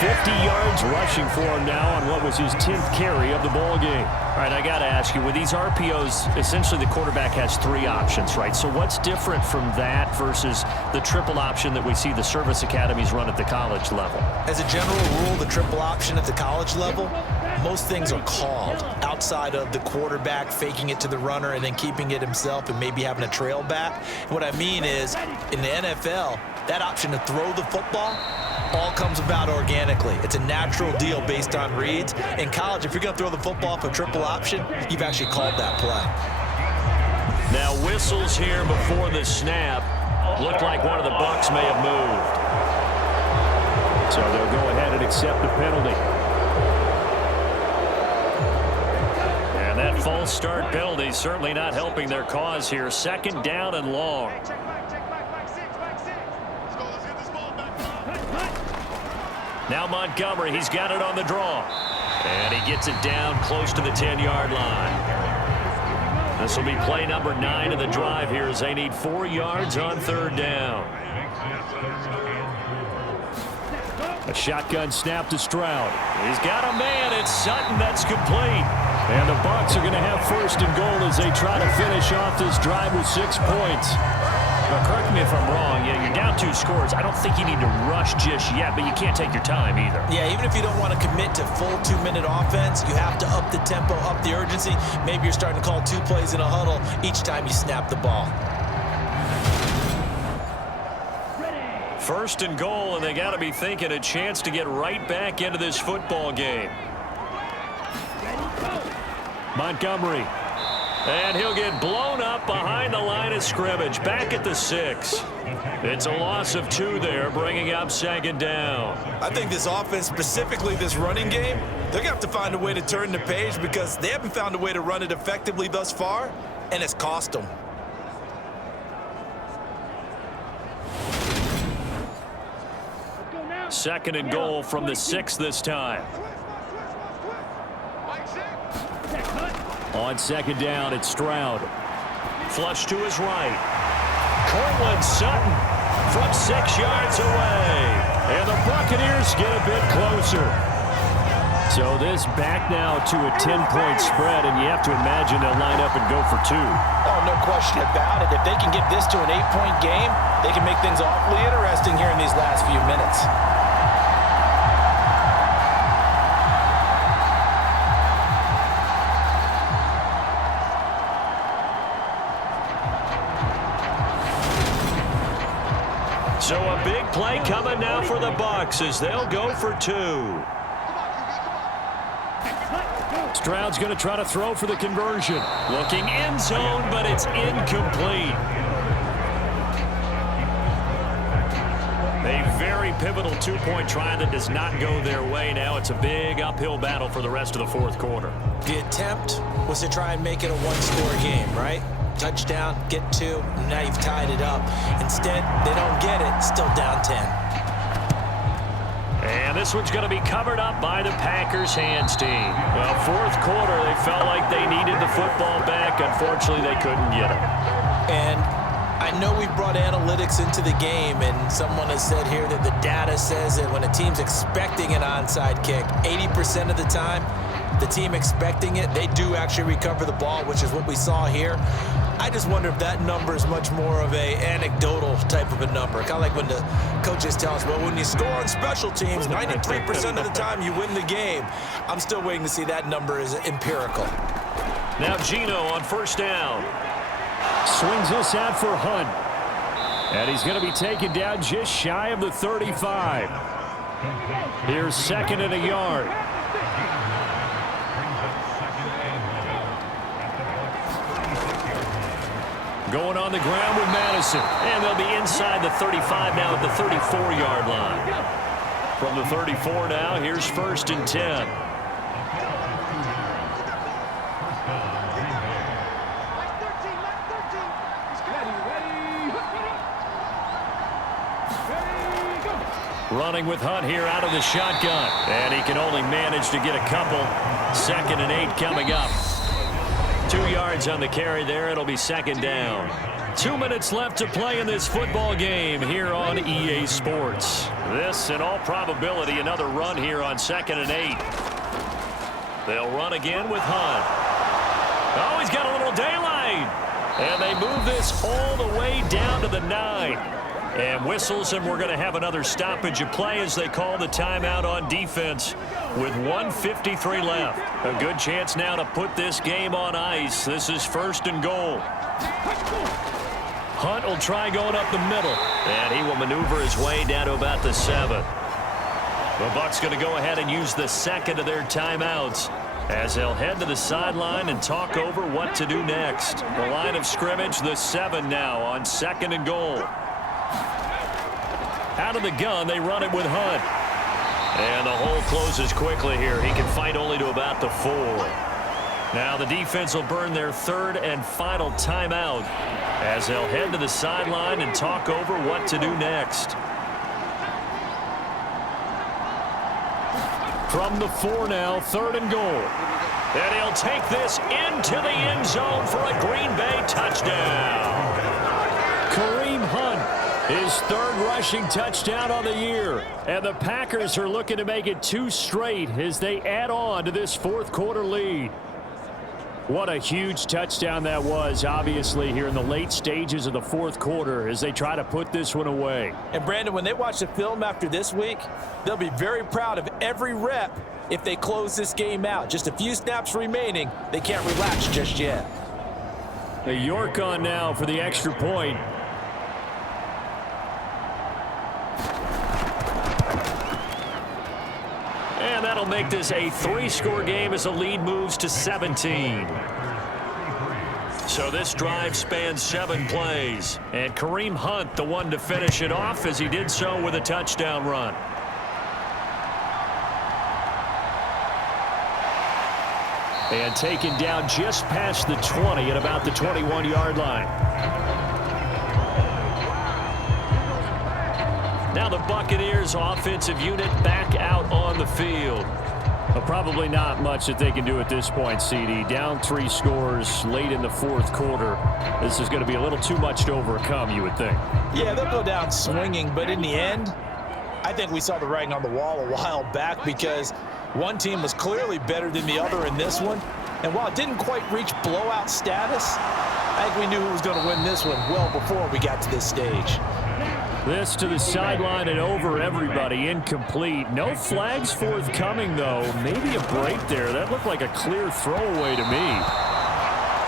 50 yards rushing for him now on what was his 10th carry of the ball game. All right, I got to ask you, with these RPOs, essentially the quarterback has 3 options, right? So what's different from that versus the triple option that we see the service academies run at the college level? As a general rule, the triple option at the college level, most things are called outside of the quarterback faking it to the runner and then keeping it himself and maybe having a trail back. What I mean is, in the NFL, that option to throw the football all comes about organically. It's a natural deal based on reads. In college, if you're going to throw the football for triple option, you've actually called that play. Now whistles here before the snap. Looked like one of the Bucs may have moved. So they'll go ahead and accept the penalty. And that false start penalty certainly not helping their cause here. 2nd down and long. Now Montgomery, he's got it on the draw. And he gets it down close to the 10-yard line. This will be play number 9 of the drive here as they need 4 yards on 3rd down. A shotgun snap to Stroud. He's got a man. It's Sutton. That's complete. And the Bucs are going to have 1st and goal as they try to finish off this drive with 6 points. Now, correct me if I'm wrong. Yeah, you're down 2 scores. I don't think you need to rush just yet, but you can't take your time either. Yeah, even if you don't want to commit to full 2-minute offense, you have to up the tempo, up the urgency. Maybe you're starting to call 2 plays in a huddle each time you snap the ball. 1st and goal, and they got to be thinking a chance to get right back into this football game. Montgomery. And he'll get blown up behind the line of scrimmage, back at the 6. It's a loss of 2 there, bringing up 2nd down. I think this offense, specifically this running game, they're going to have to find a way to turn the page because they haven't found a way to run it effectively thus far, and it's cost them. Second and goal from the 6 this time. On 2nd down, it's Stroud. Flush to his right. Cortland Sutton from 6 yards away. And the Buccaneers get a bit closer. So this back now to a 10-point spread, and you have to imagine they'll line up and go for 2. Oh, no question about it. If they can get this to an 8-point game, they can make things awfully interesting here in these last few minutes. So a big play coming now for the Bucs as they'll go for 2. Stroud's going to try to throw for the conversion. Looking end zone, but it's incomplete. A very pivotal 2-point try that does not go their way. Now it's a big uphill battle for the rest of the 4th quarter. The attempt was to try and make it a 1-score game, right? Touchdown, get 2, and now you've tied it up. Instead, they don't get it, still down 10. And this one's going to be covered up by the Packers hands team. Well, 4th quarter, they felt like they needed the football back. Unfortunately, they couldn't get it. And I know we brought analytics into the game, and someone has said here that the data says that when a team's expecting an onside kick, 80% of the time, the team expecting it, they do actually recover the ball, which is what we saw here. I just wonder if that number is much more of a anecdotal type of a number. Kind of like when the coaches tell us, well, when you score on special teams, 93% of the time you win the game. I'm still waiting to see that number is empirical. Now Gino on 1st down. Swings this out for Hunt. And he's going to be taken down just shy of the 35. Here's 2nd and a yard. Going on the ground with Madison. And they'll be inside the 35 now at the 34-yard line. From the 34 now, here's 1st and 10. Running with Hunt here out of the shotgun. And he can only manage to get a couple. 2nd and 8 coming up. 2 yards on the carry there. It'll be second down. 2 minutes left to play in this football game here on EA Sports. This, in all probability, another run here on 2nd and 8. They'll run again with Hunt. Oh, he's got a little daylight. And they move this all the way down to the 9. And whistles, and we're going to have another stoppage of play as they call the timeout on defense with 1:53 left. A good chance now to put this game on ice. This is 1st and goal. Hunt will try going up the middle, and he will maneuver his way down to about the 7. The Bucs going to go ahead and use the second of their timeouts as they'll head to the sideline and talk over what to do next. The line of scrimmage, the 7 now on 2nd and goal. Out of the gun, they run it with Hunt. And the hole closes quickly here. He can fight only to about the 4. Now the defense will burn their 3rd and final timeout as they'll head to the sideline and talk over what to do next. From the 4 now, 3rd and goal. And he'll take this into the end zone for a Green Bay touchdown. Kareem Hunt, his 3rd rushing touchdown on the year. And the Packers are looking to make it 2 straight as they add on to this 4th quarter lead. What a huge touchdown that was, obviously, here in the late stages of the 4th quarter as they try to put this one away. And, Brandon, when they watch the film after this week, they'll be very proud of every rep if they close this game out. Just a few snaps remaining. They can't relax just yet. A York on now for the extra point. And that'll make this a 3-score game as the lead moves to 17. So this drive spans 7 plays. And Kareem Hunt, the one to finish it off, as he did so with a touchdown run. And taken down just past the 20 at about the 21-yard line. Now the Buccaneers offensive unit back out on the field. Well, probably not much that they can do at this point, CD. Down 3 scores late in the 4th quarter. This is going to be a little too much to overcome, you would think. Yeah, they'll go down swinging, but in the end, I think we saw the writing on the wall a while back because one team was clearly better than the other in this one. And while it didn't quite reach blowout status, I think we knew who was going to win this one well before we got to this stage. This to the sideline and over everybody. Incomplete. No flags forthcoming, though. Maybe a break there. That looked like a clear throwaway to me.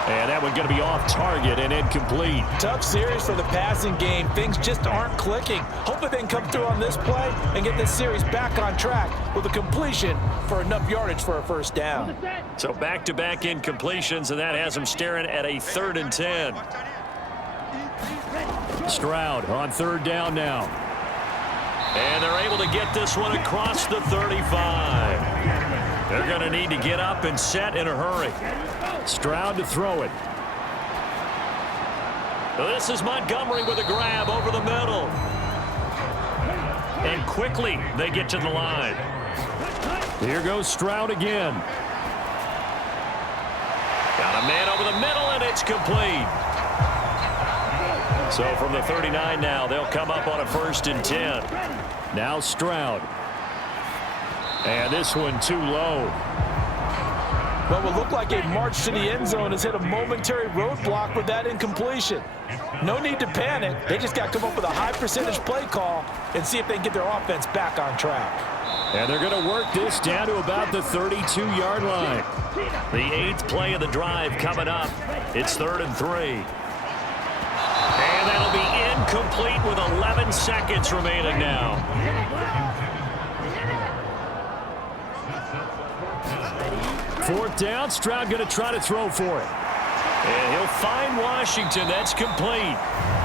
And that one's going to be off target and incomplete. Tough series for the passing game. Things just aren't clicking. Hopefully they can come through on this play and get this series back on track with a completion for enough yardage for a 1st down. So back-to-back incompletions, and that has them staring at a 3rd and 10. Stroud on 3rd down now. And they're able to get this one across the 35. They're going to need to get up and set in a hurry. Stroud to throw it. This is Montgomery with a grab over the middle. And quickly they get to the line. Here goes Stroud again. Got a man over the middle, and it's complete. So from the 39 now, they'll come up on a 1st and 10. Now Stroud. And this one too low. What will look like a march to the end zone has hit a momentary roadblock with that incompletion. No need to panic. They just got to come up with a high percentage play call and see if they can get their offense back on track. And they're going to work this down to about the 32-yard line. The 8th play of the drive coming up. It's 3rd and 3. And that'll be incomplete with 11 seconds remaining now. 4th down. Stroud going to try to throw for it. And he'll find Washington. That's complete.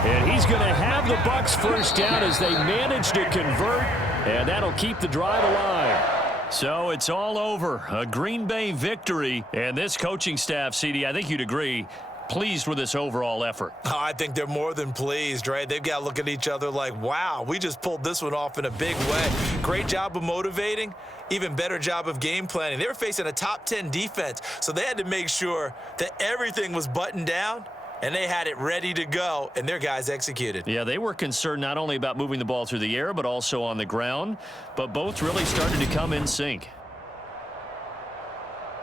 And he's going to have the Bucs 1st down as they manage to convert. And that'll keep the drive alive. So it's all over. A Green Bay victory. And this coaching staff, CD, I think you'd agree, pleased with this overall effort. Oh, I think they're more than pleased, right? They've got to look at each other like, wow, we just pulled this one off in a big way. Great job of motivating, even better job of game planning. They were facing a top 10 defense, so they had to make sure that everything was buttoned down, and they had it ready to go, and their guys executed. Yeah, they were concerned not only about moving the ball through the air, but also on the ground, but both really started to come in sync.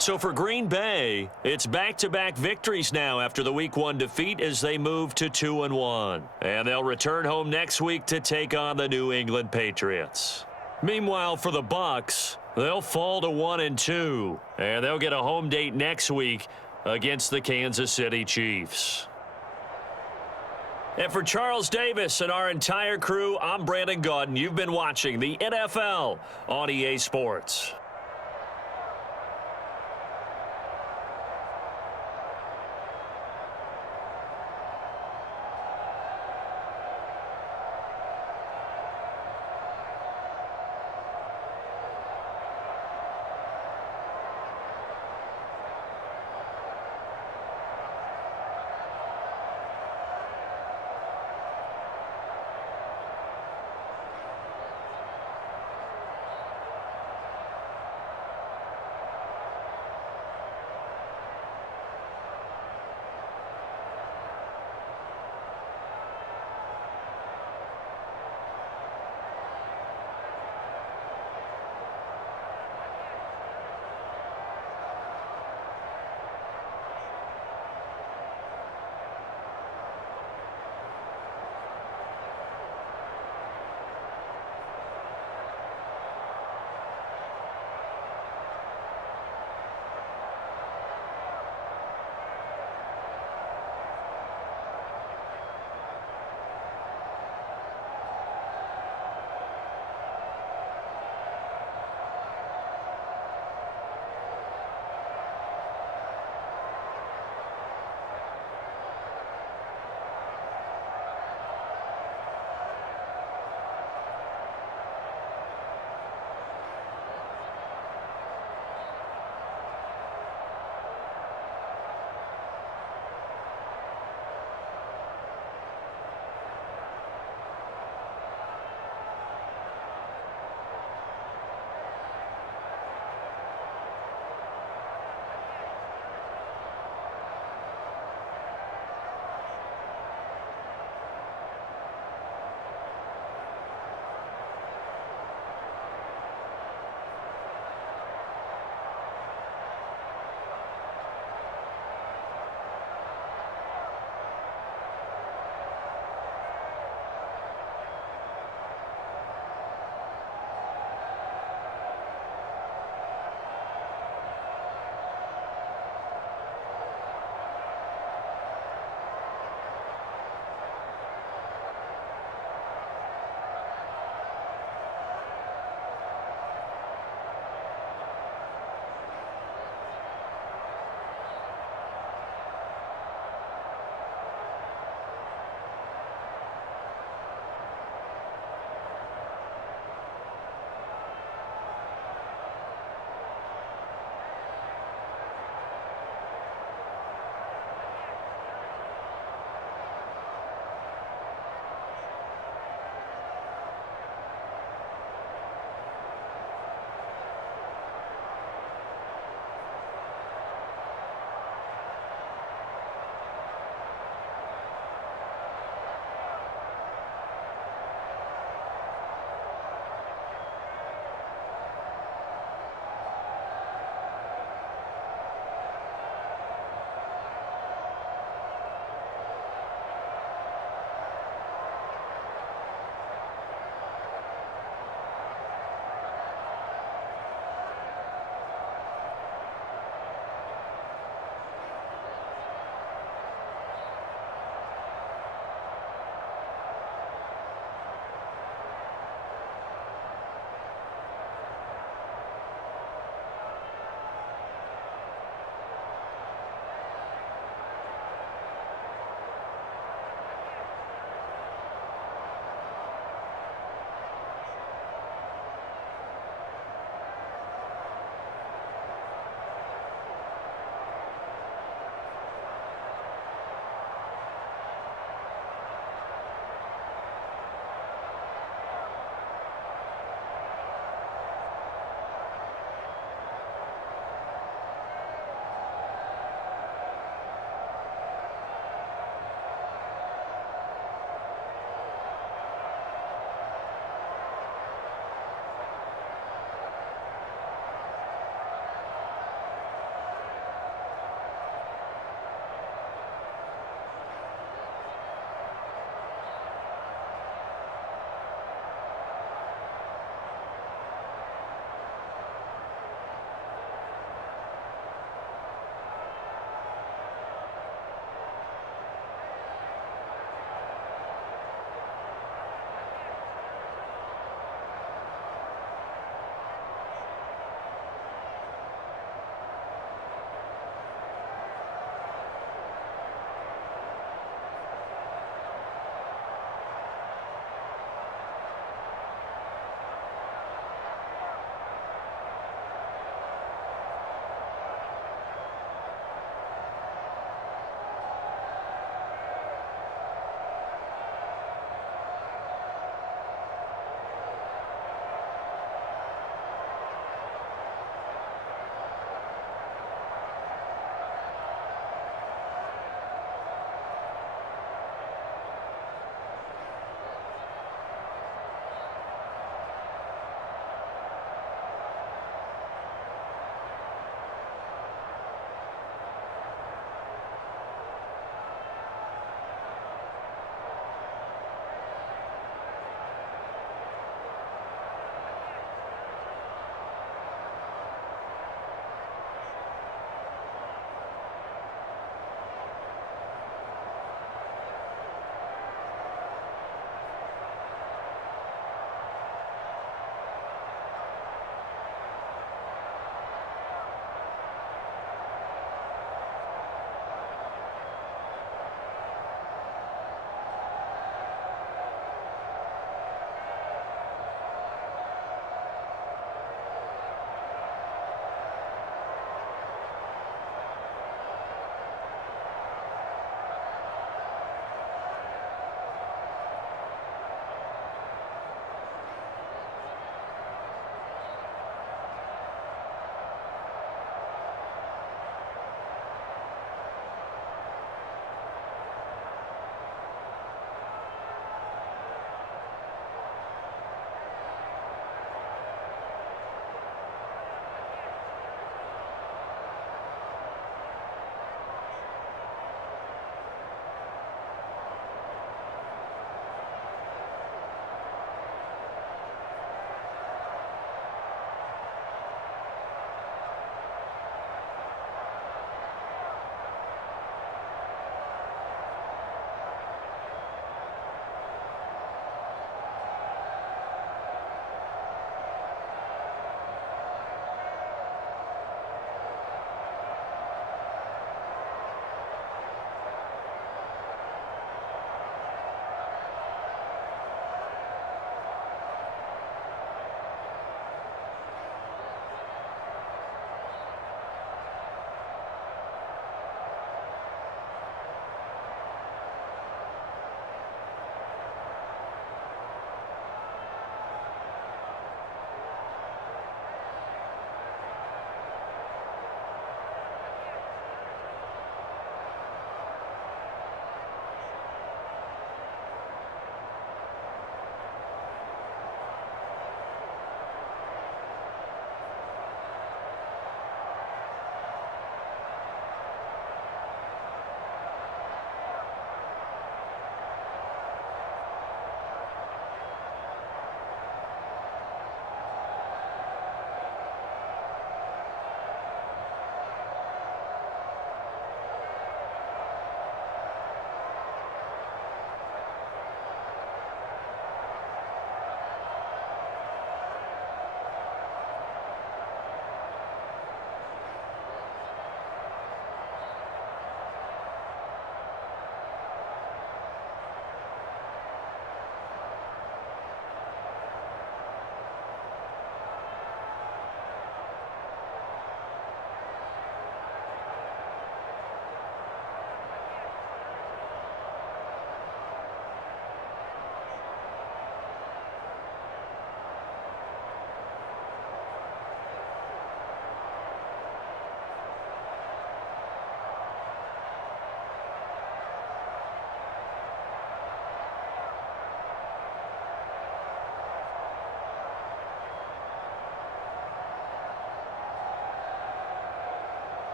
So for Green Bay, it's back-to-back victories now after the Week 1 defeat as they move to 2-1. And they'll return home next week to take on the New England Patriots. Meanwhile, for the Bucs, they'll fall to 1-2, and they'll get a home date next week against the Kansas City Chiefs. And for Charles Davis and our entire crew, I'm Brandon Gaudin. You've been watching the NFL on EA Sports.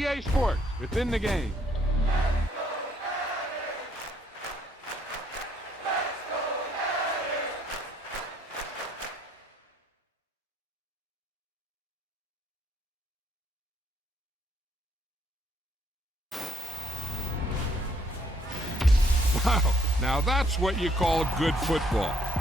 EA Sports. It's in the game. Wow, now that's what you call good football.